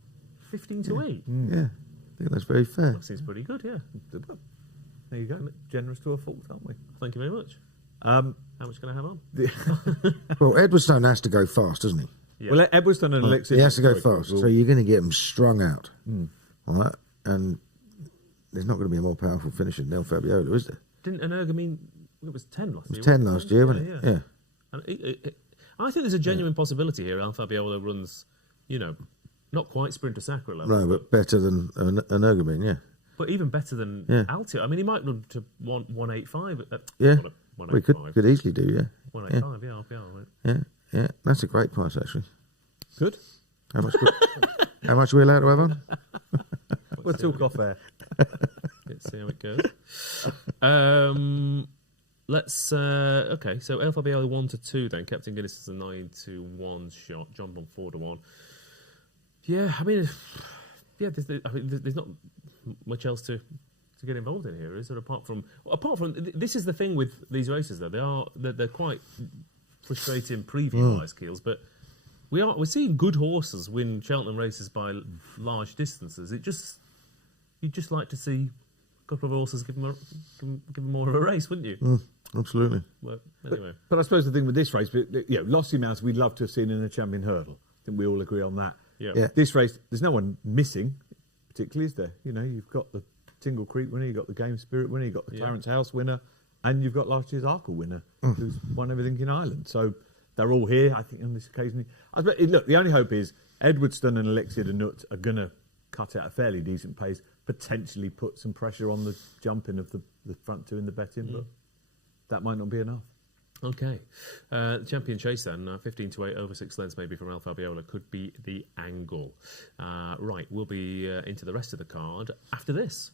15 to 8? Yeah, I think that's very fair. That seems pretty good, yeah. There you go. Generous to a fault, aren't we? Thank you very much. How much can I have on? Well, Edwardstone has to go fast, doesn't he? Yeah. Well, Edwardstone and Elixir. He has to go fast, so you're going to get him strung out. All right? And there's not going to be a more powerful finisher than El Fabiolo, is there? Didn't Energumene, it was 10 last year? It was 10 last year, wasn't it? Yeah. And I think there's a genuine possibility here. Al Fabiolo runs, not quite Sprinter Sacra level. No, but better than Energumene, yeah. But even better than Altio. I mean, he might run to 185. Yeah. 185. We could easily do, yeah. 185, yeah, RPR, right? Yeah. That's a great price, actually. Good. How much are we allowed to have on? We'll talk off air. Let's see how it goes. Let's okay. So El Fabiolo 1 to 2. Then Captain Guinness is a 9 to 1 shot. John Bond 4 to 1. Yeah, I mean, there's not much else to get involved in here, is there? Apart from this is the thing with these races, though they're quite frustrating preview-wise, Keels, but we're seeing good horses win Cheltenham races by large distances. You'd just like to see a couple of horses give them more of a race, wouldn't you? Absolutely. Well, anyway, But I suppose the thing with this race, Lossy Mouse, we'd love to have seen in a champion hurdle. I think we all agree on that. yeah. This race, there's no one missing, particularly, is there? You've got the Tingle Creek winner, you've got the Game Spirit winner, you've got the Clarence House winner, and you've got last year's Arkle winner, who's won everything in Ireland. So they're all here, I think, on this occasion. Look, the only hope is Edwardstone and Elixir de Nut are going to cut at a fairly decent pace, potentially put some pressure on the jumping of the front two in the betting, but that might not be enough. Okay. Champion chase then, 15 to 8 over 6 lengths maybe from El Fabiolo could be the angle. Right, we'll be into the rest of the card after this.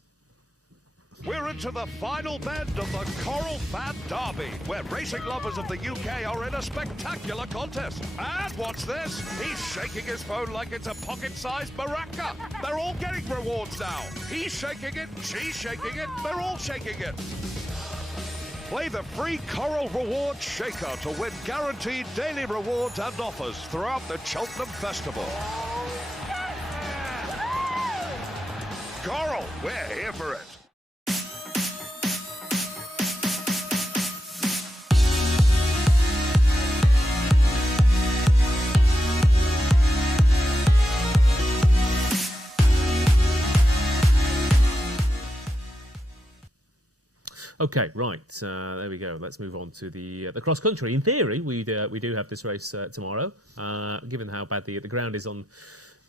We're into the final bend of the Coral Fan Derby, where racing lovers of the UK are in a spectacular contest. And what's this? He's shaking his phone like it's a pocket-sized maraca. They're all getting rewards now. He's shaking it, she's shaking it, they're all shaking it. Play the free Coral Reward Shaker to win guaranteed daily rewards and offers throughout the Cheltenham Festival. Coral, we're here for it. Okay, right. There we go. Let's move on to the cross country. In theory, we do have this race tomorrow. Given how bad the ground is on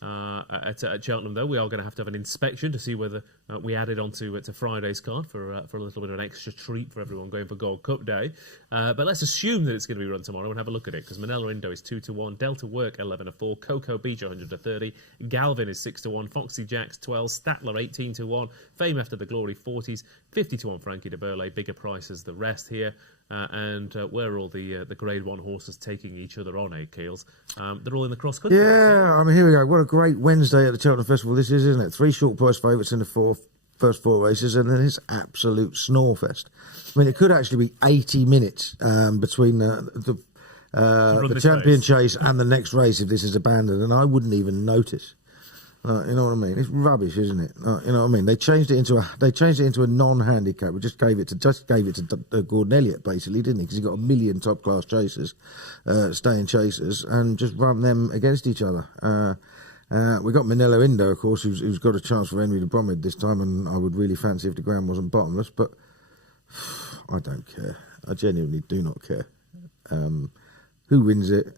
at Cheltenham, though, we are going to have an inspection to see whether we add it onto Friday's card for a little bit of an extra treat for everyone going for Gold Cup Day. But let's assume that it's going to be run tomorrow and have a look at it, because Manila Indo is 2 to 1, Delta Work 11 to 4, Cocoa Beach 100 to 30, Galvin is 6 to 1, Foxy Jacks 12, Statler 18 to 1, Fame After the Glory 40s, 50 to 1 Frankie de Burley, bigger prices the rest here. And where are all the Grade 1 horses taking each other on, Keels? They're all in the cross country. Yeah, I mean, here we go. What a great Wednesday at the Cheltenham Festival this is, isn't it? 3 short price favourites in the first 4 races, and then it's absolute snorefest. I mean, it could actually be 80 minutes between the champion chase and the next race if this is abandoned, and I wouldn't even notice. You know what I mean? It's rubbish, isn't it? You know what I mean? They changed it into a non-handicap. We just gave it to Gordon Elliott, basically, didn't he? Because he got 1 million top class chasers, staying chasers, and just run them against each other. We got Manila Indo, of course, who's got a chance for Henry de Bromhead this time, and I would really fancy if the ground wasn't bottomless, but I don't care. I genuinely do not care. Who wins it?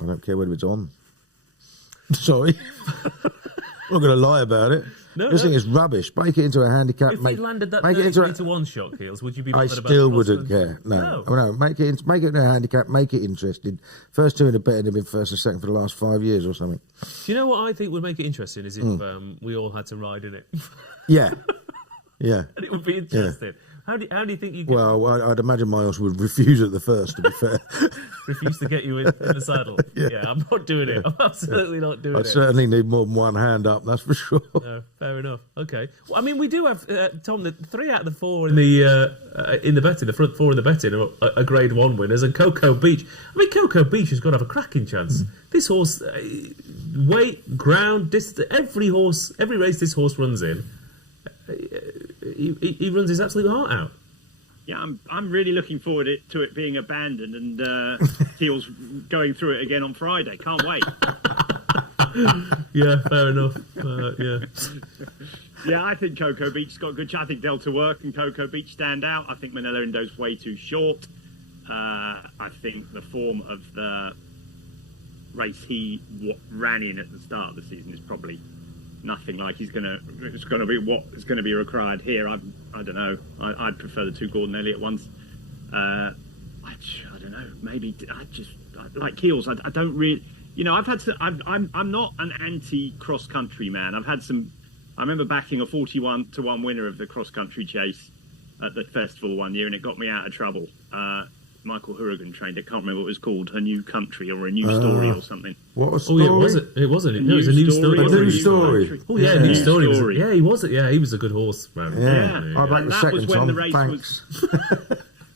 I don't care whether it's on. Sorry. I'm not going to lie about it. No, I just no. think it's rubbish. Make it into a handicap. If you landed that make it into 3-1 shot, Keels, would you be I bothered about still the wouldn't cross-country? care. No. Make it into a handicap. Make it interesting. First two in the betting have been first and second for the last 5 years or something. Do you know what I think would make it interesting is if we all had to ride in it. Yeah. Yeah. And it would be interesting. How do you think you could Well, I'd imagine my horse would refuse at the first, to be fair. refuse to get you in the saddle? Yeah, I'm not doing it. I'm absolutely not doing I'd it. certainly need more than one hand up, that's for sure. No, fair enough. Okay. Well, I mean, we do have Tom. The 3 out of the 4 in the betting, the front 4 in the betting, are Grade 1 winners, and Cocoa Beach. I mean, Cocoa Beach has got to have a cracking chance. This horse, weight, ground, distance, every race this horse runs in, he runs his absolute heart out. Yeah, I'm really looking forward to it being abandoned and Keels going through it again on Friday. Can't wait. Yeah, fair enough. Yeah. Yeah, I think Cocoa Beach's got a good chance. I think Delta Work and Cocoa Beach stand out. I think Manila Indo's way too short. I think the form of the race he ran in at the start of the season is probably nothing like it's going to be what is going to be required here. I don't know. I'd prefer the 2 Gordon Elliott ones. I don't know. Maybe like Keels. I don't really. You know, I've had some, I'm not an anti-cross country man. I've had some. I remember backing a 41-1 winner of the cross country chase at the festival one year, and it got me out of trouble. Michael Hurrigan trained it. Can't remember what it was called. A New Country or A New Story or something. What a Oh story. yeah, was it? It wasn't. No, it was a new story. A wasn't new it? story. Oh yeah, Yeah. a new story. Story. Yeah, he was. Yeah, he was a good horse, man. Yeah. I'd like And the that second was when Tom. the race Thanks.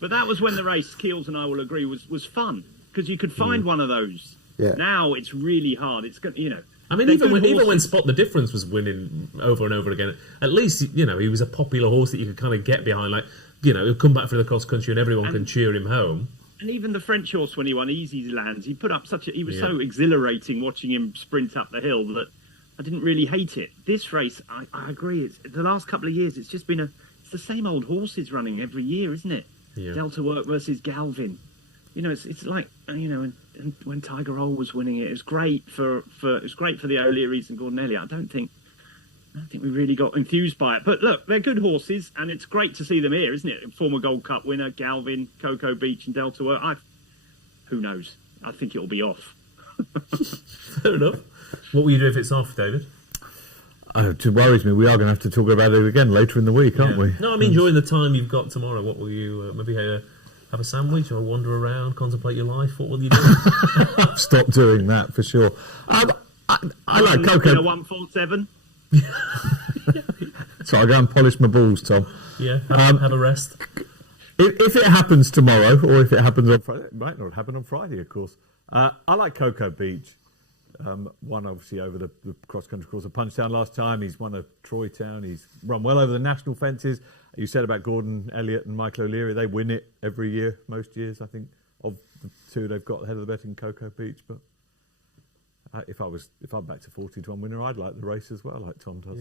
But that was when the race, Keels and I will agree, was fun because you could find one of those. Yeah. Now it's really hard. It's good, you know. I mean, they're even good when horses. Spot the Difference was winning over and over again, at least he was a popular horse that you could kind of get behind. Like, he'll come back for the cross country and everyone can cheer him home. And even the French horse, when he won Easy Lands, he put up he was so exhilarating watching him sprint up the hill that I didn't really hate it. This race, I agree. It's the last couple of years. It's just been it's the same old horses running every year, isn't it? Yeah. Delta Work versus Galvin. It's like and when Tiger Roll was winning it was great for the O'Learys and Gordon Elliott. I don't think we really got enthused by it. But look, they're good horses, and it's great to see them here, isn't it? Former Gold Cup winner, Galvin, Cocoa Beach, and Delta Work. Who knows? I think it'll be off. Fair enough. What will you do if it's off, David? It worries me. We are going to have to talk about it again later in the week, aren't we? No, I mean, during the time you've got tomorrow, what will you maybe have a sandwich or wander around, contemplate your life? What will you do? Stop doing that for sure. I like In Cocoa. a 147. So I'll go and polish my balls, Tom. Yeah, have a rest. If it happens tomorrow, or if it happens on Friday, it might not happen on Friday, of course. I like Cocoa Beach. Won obviously over the cross-country course of Punchtown last time. He's won at Troy Town. He's run well over the national fences. You said about Gordon Elliott and Michael O'Leary. They win it every year, most years, I think. Of the 2 they've got ahead of the betting, Cocoa Beach. But if I'm back to 40-1 winner, I'd like the race as well, like Tom does.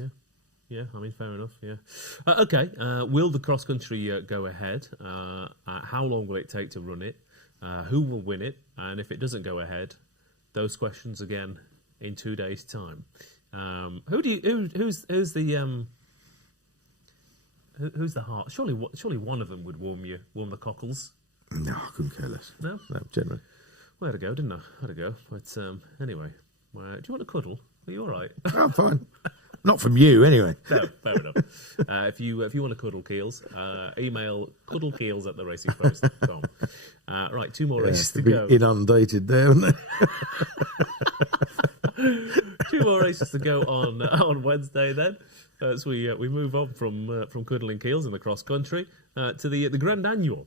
Yeah, I mean, fair enough, yeah. Okay, will the cross-country go ahead? How long will it take to run it? Who will win it? And if it doesn't go ahead, those questions again in 2 days' time. Who's the heart? Surely one of them would warm the cockles. No, I couldn't care less. No? No, generally. Well, I had to go, didn't I? I had to go. But anyway, do you want a cuddle? Are you all right? I'm fine. Not from you, anyway. No, fair enough. If you want to cuddle Keels, email cuddlekeels@theracingpost.com. Right, 2 more races to go. Inundated there, aren't they? 2 more races to go on Wednesday then. As we move on from cuddling Keels in the cross country to the Grand Annual.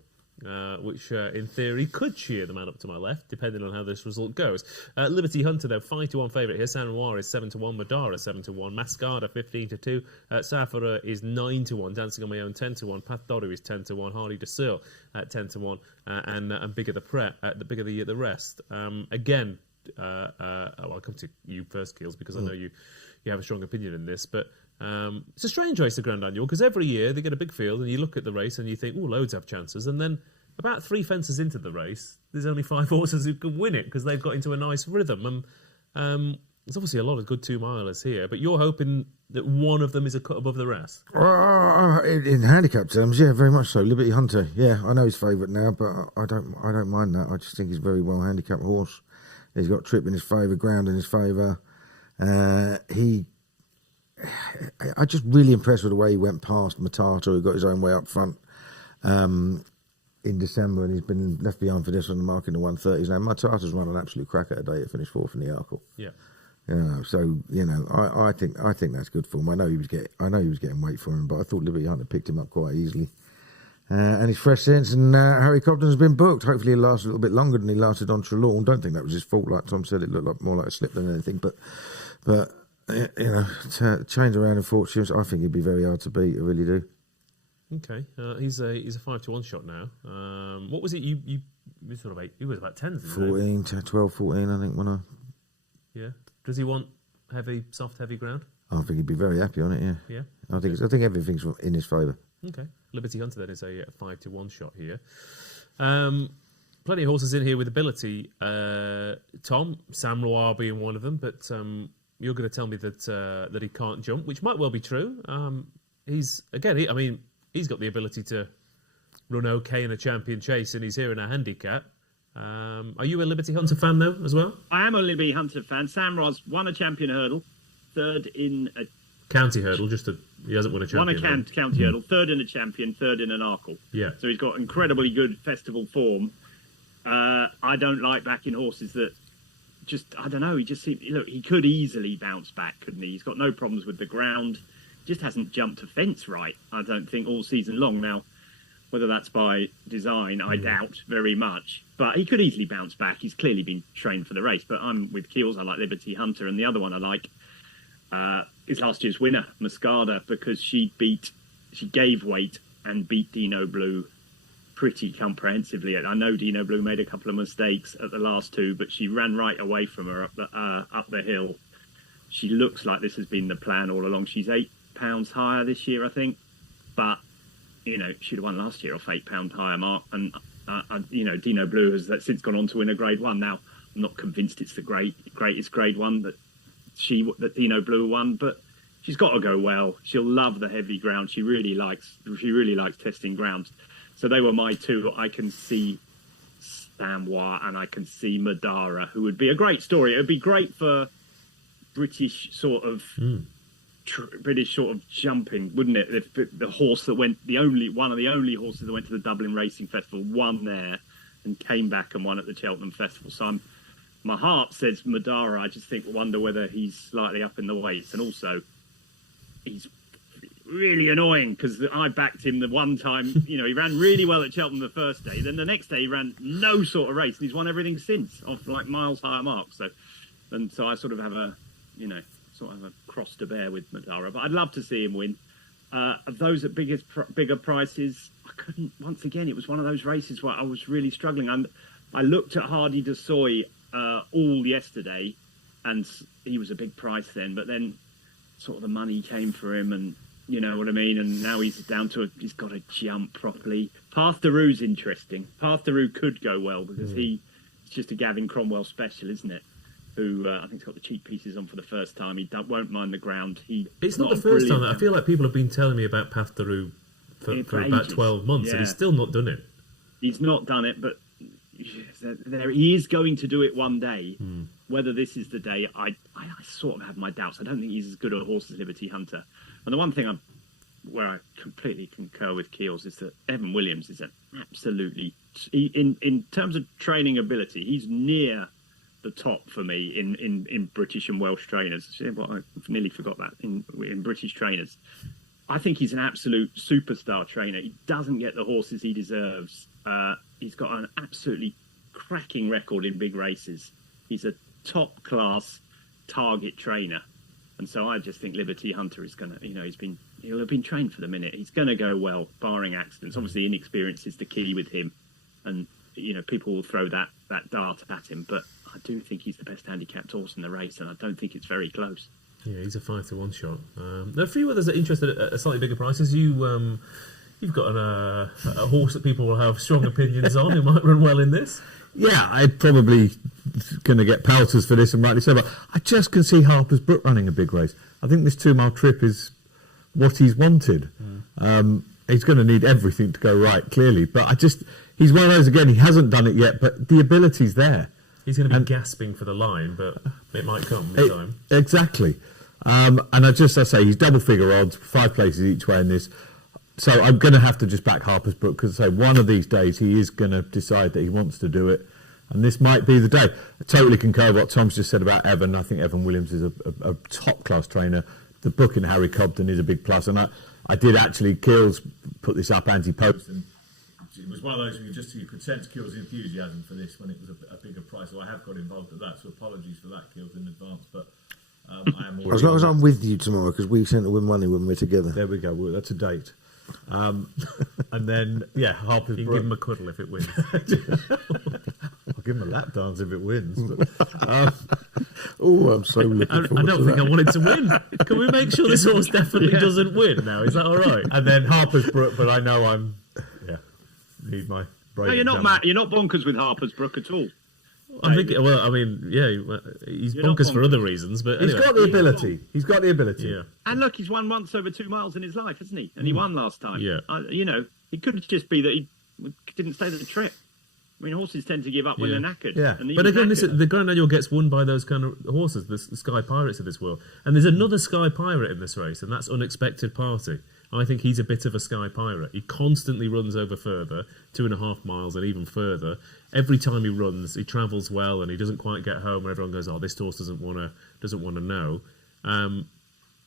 Which in theory could cheer the man up to my left, depending on how this result goes. Liberty Hunter, though, 5-1 favourite here. San Noir is 7-1, Madara 7-1, Mascada 15-2, Safara is 9-1, Dancing on My Own 10-1, Path Doru is 10-1, Harley de Sur 10-1, and Bigger the rest. Again, I'll come to you first, Keels, because I know you have a strong opinion in this, but it's a strange race, the Grand Annual, because every year they get a big field and you look at the race and you think, loads have chances, and then about 3 fences into the race, there's only 5 horses who can win it because they've got into a nice rhythm. And There's obviously a lot of good 2-milers here, but you're hoping that one of them is a cut above the rest. In handicap terms, yeah, very much so. Liberty Hunter, yeah, I know he's favourite now, but I don't mind that. I just think he's a very well handicapped horse. He's got trip in his favour, ground in his favour. I just really impressed with the way he went past Matata, who got his own way up front in December, and he's been left behind for this on the mark in the 130s. Now Matata's run an absolute cracker today to finish 4th in the Arkle. Yeah. So I think that's good for him. I know he was getting weight for him, but I thought Liberty Hunter picked him up quite easily. And he's fresh since, and Harry Cobden's been booked. Hopefully he'll last a little bit longer than he lasted on Trelawney. Don't think that was his fault, like Tom said. It looked more like a slip than anything. But to change around in fortunes, I think he'd be very hard to beat. I really do. Okay, he's a 5-1 shot now. What was it? You sort of 8? He was about 10. 14 to 12, 14, I think. When I does he want soft, heavy ground? I think he'd be very happy on it. Yeah. Yeah. I think everything's in his favour. Okay, Liberty Hunter then is a 5-1 shot here. Plenty of horses in here with ability. Tom, Sam Roy being one of them, but you're going to tell me that he can't jump, which might well be true. He's got the ability to run okay in a champion chase, and he's here in a handicap. Are you a Liberty Hunter fan though, as well? I am a Liberty Hunter fan. Sam Ross won a champion hurdle, 3rd in a county hurdle. He hasn't won a champion. Won a county hurdle, 3rd in a champion, 3rd in an Arkle. Yeah. So he's got incredibly good festival form. I don't like backing horses that I don't know. He just he could easily bounce back, couldn't he? He's got no problems with the ground. Just hasn't jumped a fence right, I don't think, all season long. Now, whether that's by design, I doubt very much. But he could easily bounce back. He's clearly been trained for the race. But I'm with Keels. I like Liberty Hunter. And the other one I like is last year's winner, Muscada, because she gave weight and beat Dino Blue pretty comprehensively. I know Dino Blue made a couple of mistakes at the last 2, but she ran right away from her up the hill. She looks like this has been the plan all along. She's £8 higher this year, I think. But she'd have won last year off £8 higher mark, and Dino Blue has since gone on to win a Grade 1. Now, I'm not convinced it's the greatest Grade 1 that Dino Blue won, but she's got to go well. She'll love the heavy ground. She really likes testing ground. So they were my 2. I can see Stamois and I can see Madara, who would be a great story. It would be great for British sort of. British sort of jumping, wouldn't it? If the horse that went, one of the only horses that went to the Dublin Racing Festival, won there and came back and won at the Cheltenham Festival. So my heart says Madara. I just wonder whether he's slightly up in the weights, and also he's really annoying because I backed him the one time. He ran really well at Cheltenham the first day. Then the next day he ran no sort of race, and he's won everything since off like miles higher marks. So I sort of have a cross to bear with Madara, but I'd love to see him win. Of those at bigger prices, I couldn't. Once again, it was one of those races where I was really struggling. I looked at Hardy de Soy all yesterday, and he was a big price then. But then, sort of the money came for him, and you know what I mean. And now he's down to he's got to jump properly. Path de Roux's interesting. Path de Roux could go well because it's just a Gavin Cromwell special, isn't it? Who I think's got the cheek pieces on for the first time. He won't mind the ground. It's not the first time. I feel like people have been telling me about Path de Roux for about 12 months, and he's still not done it. He's not done it, but he is going to do it one day. Whether this is the day, I sort of have my doubts. I don't think he's as good a horse as Liberty Hunter. And the one thing where I completely concur with Keels is that Evan Williams is an absolutely... in terms of training ability, he's near the top for me in British and Welsh trainers. I nearly forgot that in British trainers. I think he's an absolute superstar trainer. He doesn't get the horses he deserves. He's got an absolutely cracking record in big races. He's a top class target trainer, and so I just think Liberty Hunter is going to. He'll have been trained for the minute. He's going to go well, barring accidents. Obviously, inexperience is the key with him, and people will throw that dart at him, but I do think he's the best handicapped horse in the race, and I don't think it's very close. Yeah, he's a 5-1 shot. There are a few others that are interested at slightly bigger prices. You've got a horse that people will have strong opinions on who might run well in this. Yeah, I'd probably going to get pelters for this, and rightly so. But I just can see Harper's Brook running a big race. I think this 2 mile trip is what he's wanted. He's going to need everything to go right, clearly. But he's one of those, again, he hasn't done it yet, but the ability's there. He's going to be gasping for the line, but it might come in time. Exactly. And I say, he's double figure odds, 5 places each way in this. So I'm going to have to just back Harper's Brook, because one of these days he is going to decide that he wants to do it. And this might be the day. I totally concur with what Tom's just said about Evan. I think Evan Williams is a top-class trainer. The book in Harry Cobden is a big plus. And I did actually, Keels put this up anti-post, and it was one of those where you could sense Keels' enthusiasm for this when it was a bigger price. So I have got involved with that, so apologies for that, Keels, in advance. But I am as long as I'm with you tomorrow, because we tend to win money when we're together. There we go. Well, that's a date. And then, Harper's You can Brook. give him a cuddle if it wins. I'll give him a lap dance if it wins. But, Oh, I'm so looking forward I don't to think that. I want it to win. Can we make sure this horse definitely doesn't win now? Is that all right? and then Harper's Brook, but I know need my brain. No, you're not Matt. You're not bonkers with Harper's Brook at all. I think. Well, I mean, he's You're not bonkers for bonkers. other reasons, but He's anyway. got the ability. He's got the ability. Yeah. And look, he's won once over 2 miles in his life, hasn't he? And he won last time. Yeah. It could just be that he didn't stay the trip. I mean, horses tend to give up when Yeah. they're knackered. Yeah. And he But was again, knackered. the Grand Annual gets won by those kind of horses, the Sky Pirates of this world. And there's another Sky Pirate in this race, and that's Unexpected Party. I think he's a bit of a Sky Pirate. He constantly runs over further, 2.5 miles and even further. Every time he runs, he travels well, and he doesn't quite get home, and everyone goes, "Oh, this horse doesn't want to know."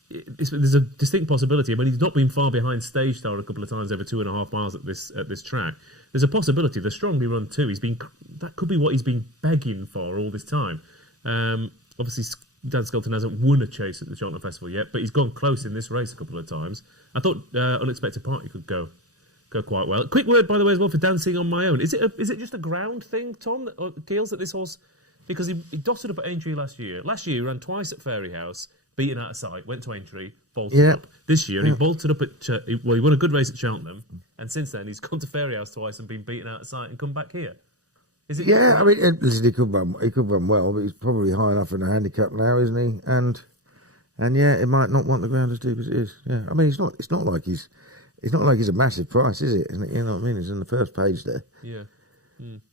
There's a distinct possibility. I mean, he's not been far behind Stage Star a couple of times over 2.5 miles at this track. There's a possibility. The strongly run too. That could be what he's been begging for all this time. Obviously, Dan Skelton hasn't won a chase at the Cheltenham Festival yet, but he's gone close in this race a couple of times. I thought Unexpected Party could go quite well. Quick word, by the way, as well for Dancing on My Own. Is it just a ground thing, Tom, or Keels, that this horse? Because he dotted up at Aintree last year. Last year, he ran twice at Fairy House, beaten out of sight, went to Aintree, bolted up. This year, he bolted up at... he won a good race at Cheltenham, and since then, he's gone to Fairy House twice and been beaten out of sight and come back here. Is it? Yeah, I mean, listen, he could run well, but he's probably high enough in the handicap now, isn't he? And yeah, it might not want the ground as deep as it is. Yeah, I mean, it's not like he's a massive price, is it? You know what I mean? It's in the first page there. Yeah.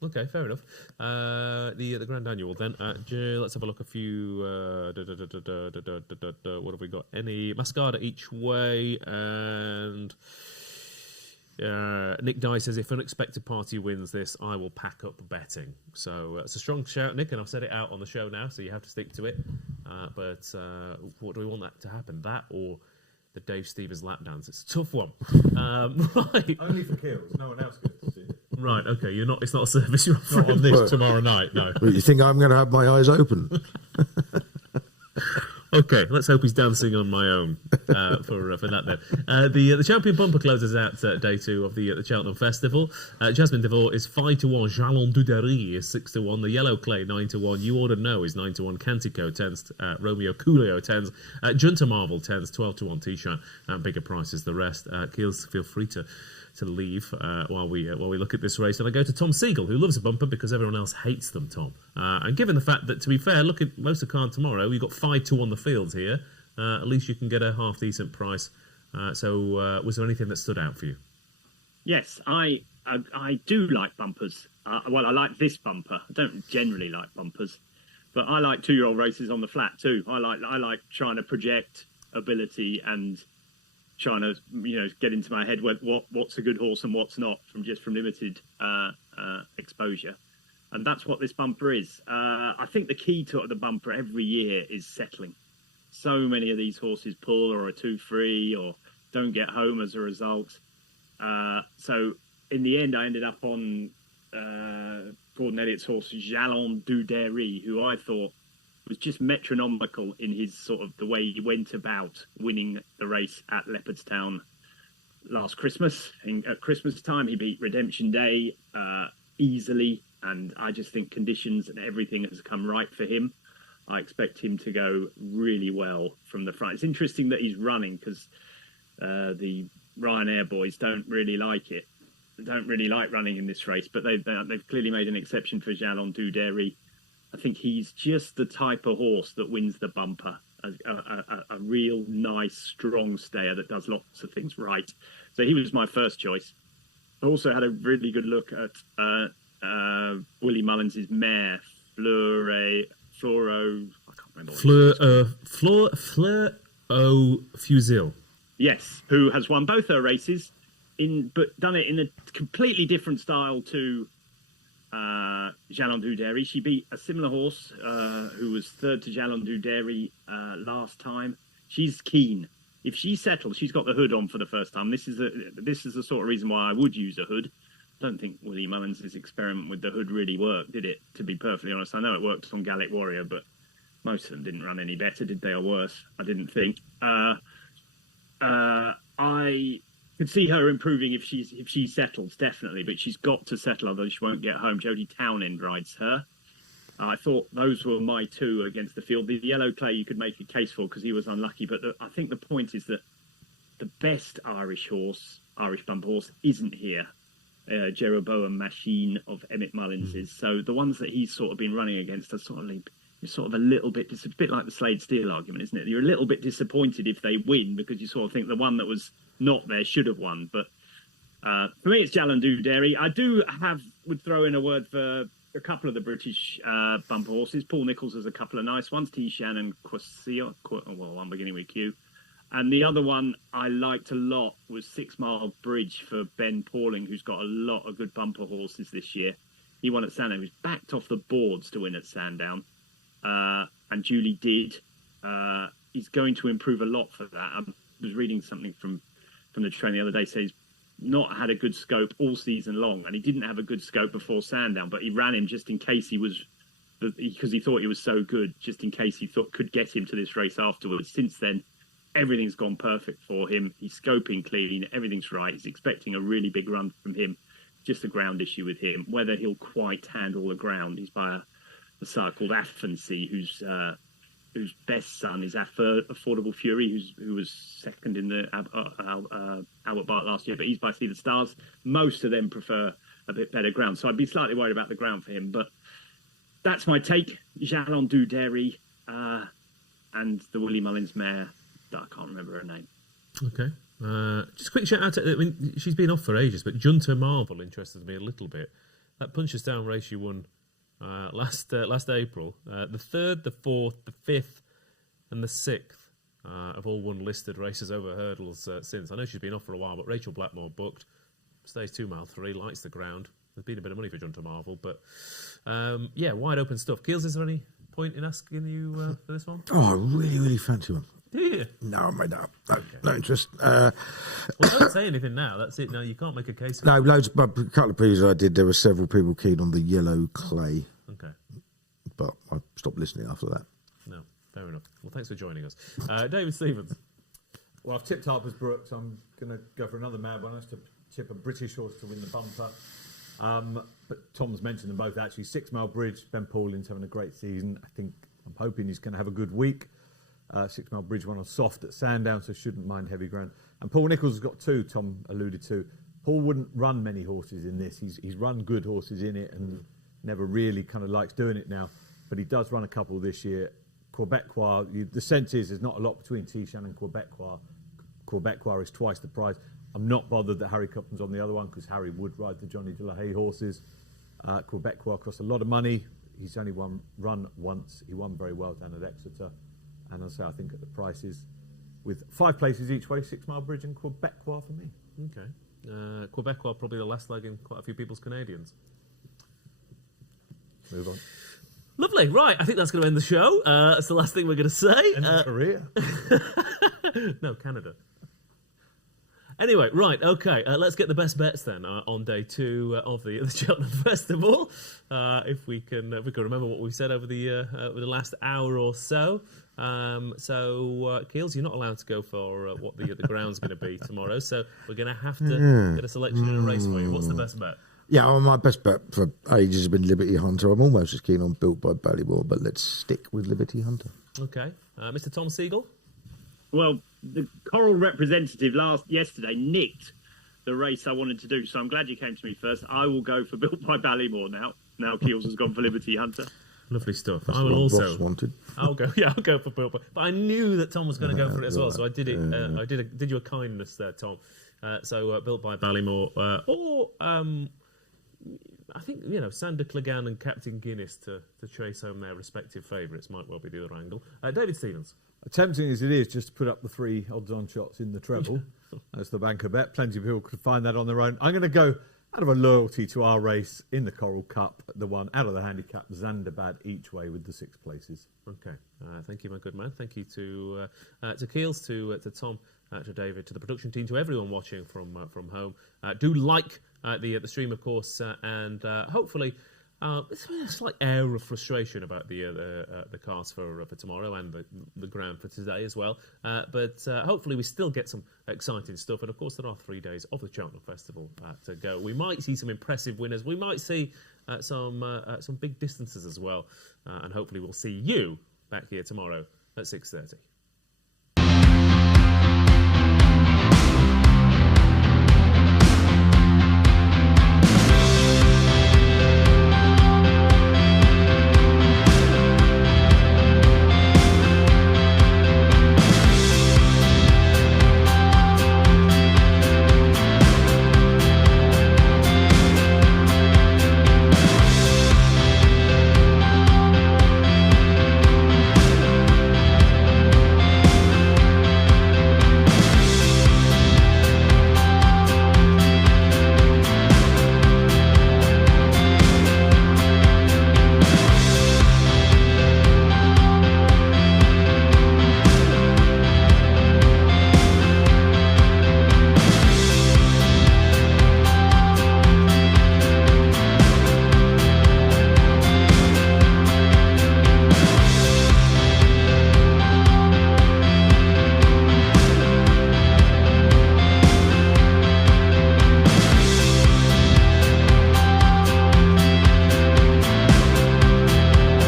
Okay, fair enough. The Grand Annual then. Let's have a look. A few. What have we got? Any Mascada each way, and Nick Dye says if Unexpected Party wins this, I will pack up betting. So it's a strong shout, Nick, and I've said it out on the show now, so you have to stick to it. But what do we want that to happen? That or the Dave Stevens lap dance? It's a tough one. Right. Only for Keels. No one else gets to see it. Right, okay, it's not a service you're offering. Not on this tomorrow night, no. You think I'm going to have my eyes open? Okay, let's hope he's dancing on my own for that then. The champion bumper closes out day 2 of the Cheltenham Festival. Jasmine Devaux is 5-1. Jalon Dudery is 6-1. The Yellow Clay 9-1. You Oughta Know is 9-1. Cantico 10s. Romeo Coolio 10s. Junta Marvel 10s. 12-1 T-shirt. Bigger prices the rest. Keels, feel free to leave while we look at this race. And I go to Tom Segal, who loves a bumper because everyone else hates them, Tom. And given the fact that, to be fair, look at most of the card tomorrow, you've got 5-2 on the fields here. At least you can get a half-decent price. So was there anything that stood out for you? Yes, I do like bumpers. Well, I like this bumper. I don't generally like bumpers, but I like 2-year-old races on the flat too. I like trying to project ability and trying to get into my head what's a good horse and what's not from limited exposure, and that's what this bumper is. I think the key to the bumper every year is settling. So many of these horses pull or are too free or don't get home as a result. So in the end, I ended up on Gordon Elliott's horse Jalon Dudery, who I thought was just metronomical in his sort of the way he went about winning the race at Leopardstown last Christmas. At Christmas time, he beat Redemption Day easily, and I just think conditions and everything has come right for him. I expect him to go really well from the front. It's interesting that he's running because the Ryanair boys don't really like it. They don't really like running in this race, but they've clearly made an exception for Jalon Dudery. I think he's just the type of horse that wins the bumper. A real nice, strong stayer that does lots of things right. So he was my first choice. I also had a really good look at Willie Mullins' mare, Fleur Fusil. Yes, who has won both her races, but done it in a completely different style to Jalon du Derry. She beat a similar horse who was third to Jalon du Derry last time. She's keen. If she settles, she's got the hood on for the first time. This is the sort of reason why I would use a hood. I don't think Willie Mullins' experiment with the hood really worked, did it? To be perfectly honest, I know it worked on Gallic Warrior, but most of them didn't run any better, did they, or worse? I didn't think. I could see her improving if she settles, definitely, but she's got to settle, otherwise she won't get home. Jodie Townend rides her. I thought those were my two against the field. The Yellow Clay you could make a case for because he was unlucky, but I think the point is that the best Irish bumper horse, isn't here. Jeroboam Machine of Emmett Mullins is. So the ones that he's sort of been running against are sort of a little bit, it's a bit like the Slade Steele argument, isn't it? You're a little bit disappointed if they win because you sort of think the one that was not there should have won. But for me, it's Jalon du Derry. I would throw in a word for a couple of the British bumper horses. Paul Nicholls has a couple of nice ones. Tishan and Quasio. Well, one beginning with Q. And the other one I liked a lot was 6 Mile Bridge for Ben Pauling, who's got a lot of good bumper horses this year. He won at Sandown. He was backed off the boards to win at Sandown. And Julie did. He's going to improve a lot for that. I was reading something from the train the other day, says he's not had a good scope all season long, and he didn't have a good scope before Sandown, but he ran him just in case because he thought he was so good, just in case he thought could get him to this race afterwards. Since then, everything's gone perfect for him. He's scoping clean, everything's right. He's expecting a really big run from him. Just a ground issue with him. Whether he'll quite handle the ground, he's by a sire called Affancy, whose best son is Affordable Fury, who was second in the Albert Bart last year, but he's by Sea the Stars. Most of them prefer a bit better ground, so I'd be slightly worried about the ground for him. But that's my take. Jalon du Derry and the Willie Mullins mare. I can't remember her name. Okay. Just a quick shout out to, she's been off for ages, but Junta Marvel interested me a little bit. That Punches Down race you won last April. The 3rd, the 4th, the 5th, and the 6th have all won listed races over hurdles since. I know she's been off for a while, but Rachel Blackmore booked. Stays 2 mile 3, likes the ground. There's been a bit of money for Junta Marvel, but wide open stuff. Keels, is there any point in asking you for this one? Oh, I really, really fancy one. Do you? No, mate, no interest. Well, don't say anything now. That's it. No, you can't make a case. No, loads. But a couple of previews I did, there were several people keen on the Yellow Clay. Okay. But I stopped listening after that. No, fair enough. Well, thanks for joining us. David Stevens. Well, I've tipped Harper's Brook, so I'm going to go for another mad one. That's to tip a British horse to win the bumper. But Tom's mentioned them both, actually. 6 Mile Bridge, Ben Pauling's having a great season. I'm hoping he's going to have a good week. 6 Mile Bridge won on soft at Sandown, so shouldn't mind heavy ground. And Paul Nicholls has got 2, Tom alluded to. Paul wouldn't run many horses in this. He's run good horses in it and never really kind of likes doing it now. But he does run a couple this year. Quebecois, the sense is there's not a lot between Tishan and Quebecois. Quebecois is twice the price. I'm not bothered that Harry Cupton's on the other one because Harry would ride the Johnny de la Haye horses. Quebecois costs a lot of money. He's only run once. He won very well down at Exeter. And as I say, I think at the prices, with 5 places each way, 6 Mile Bridge and Quebecois for me. Okay. Quebecois probably the last leg in quite a few people's Canadians. Move on. Lovely. Right, I think that's going to end the show. That's the last thing we're going to say. End of career. No, Canada. Anyway, right, okay. Let's get the best bets then on day 2 of the Cheltenham Festival. If we can remember what we said over the last hour or so. Keels, you're not allowed to go for what the ground's going to be tomorrow, so we're going to have to get a selection in a race for you. What's the best bet? Yeah, well, my best bet for ages has been Liberty Hunter. I'm almost as keen on Built by Ballymore, but let's stick with Liberty Hunter. Okay. Mr. Tom Segal? Well, the Coral representative yesterday nicked the race I wanted to do, so I'm glad you came to me first. I will go for Built by Ballymore now. Now Keels has gone for Liberty Hunter. Lovely stuff. That's I will what also. Ross wanted. I'll go. Yeah, I'll go for Bill. But I knew that Tom was going to go for it as well, so I did it. I did you a kindness there, Tom. So built by Ballymore, or I think Sander Cleggan and Captain Guinness to chase home their respective favourites might well be the other angle. David Stevens. Tempting as it is just to put up the 3 odds-on shots in the treble as the banker bet. Plenty of people could find that on their own. I'm going to go out of a loyalty to our race in the Coral Cup, the one out of the handicap, Zanderbad each way with the 6 places. Okay, thank you, my good man. Thank you to Keels, to Tom, to David, to the production team, to everyone watching from home. Do like the stream, of course, and hopefully. There's a slight air of frustration about the cars for tomorrow and the ground for today as well. But hopefully we still get some exciting stuff. And of course there are 3 days of the Cheltenham Festival to go. We might see some impressive winners. We might see some big distances as well. And hopefully we'll see you back here tomorrow at 6:30.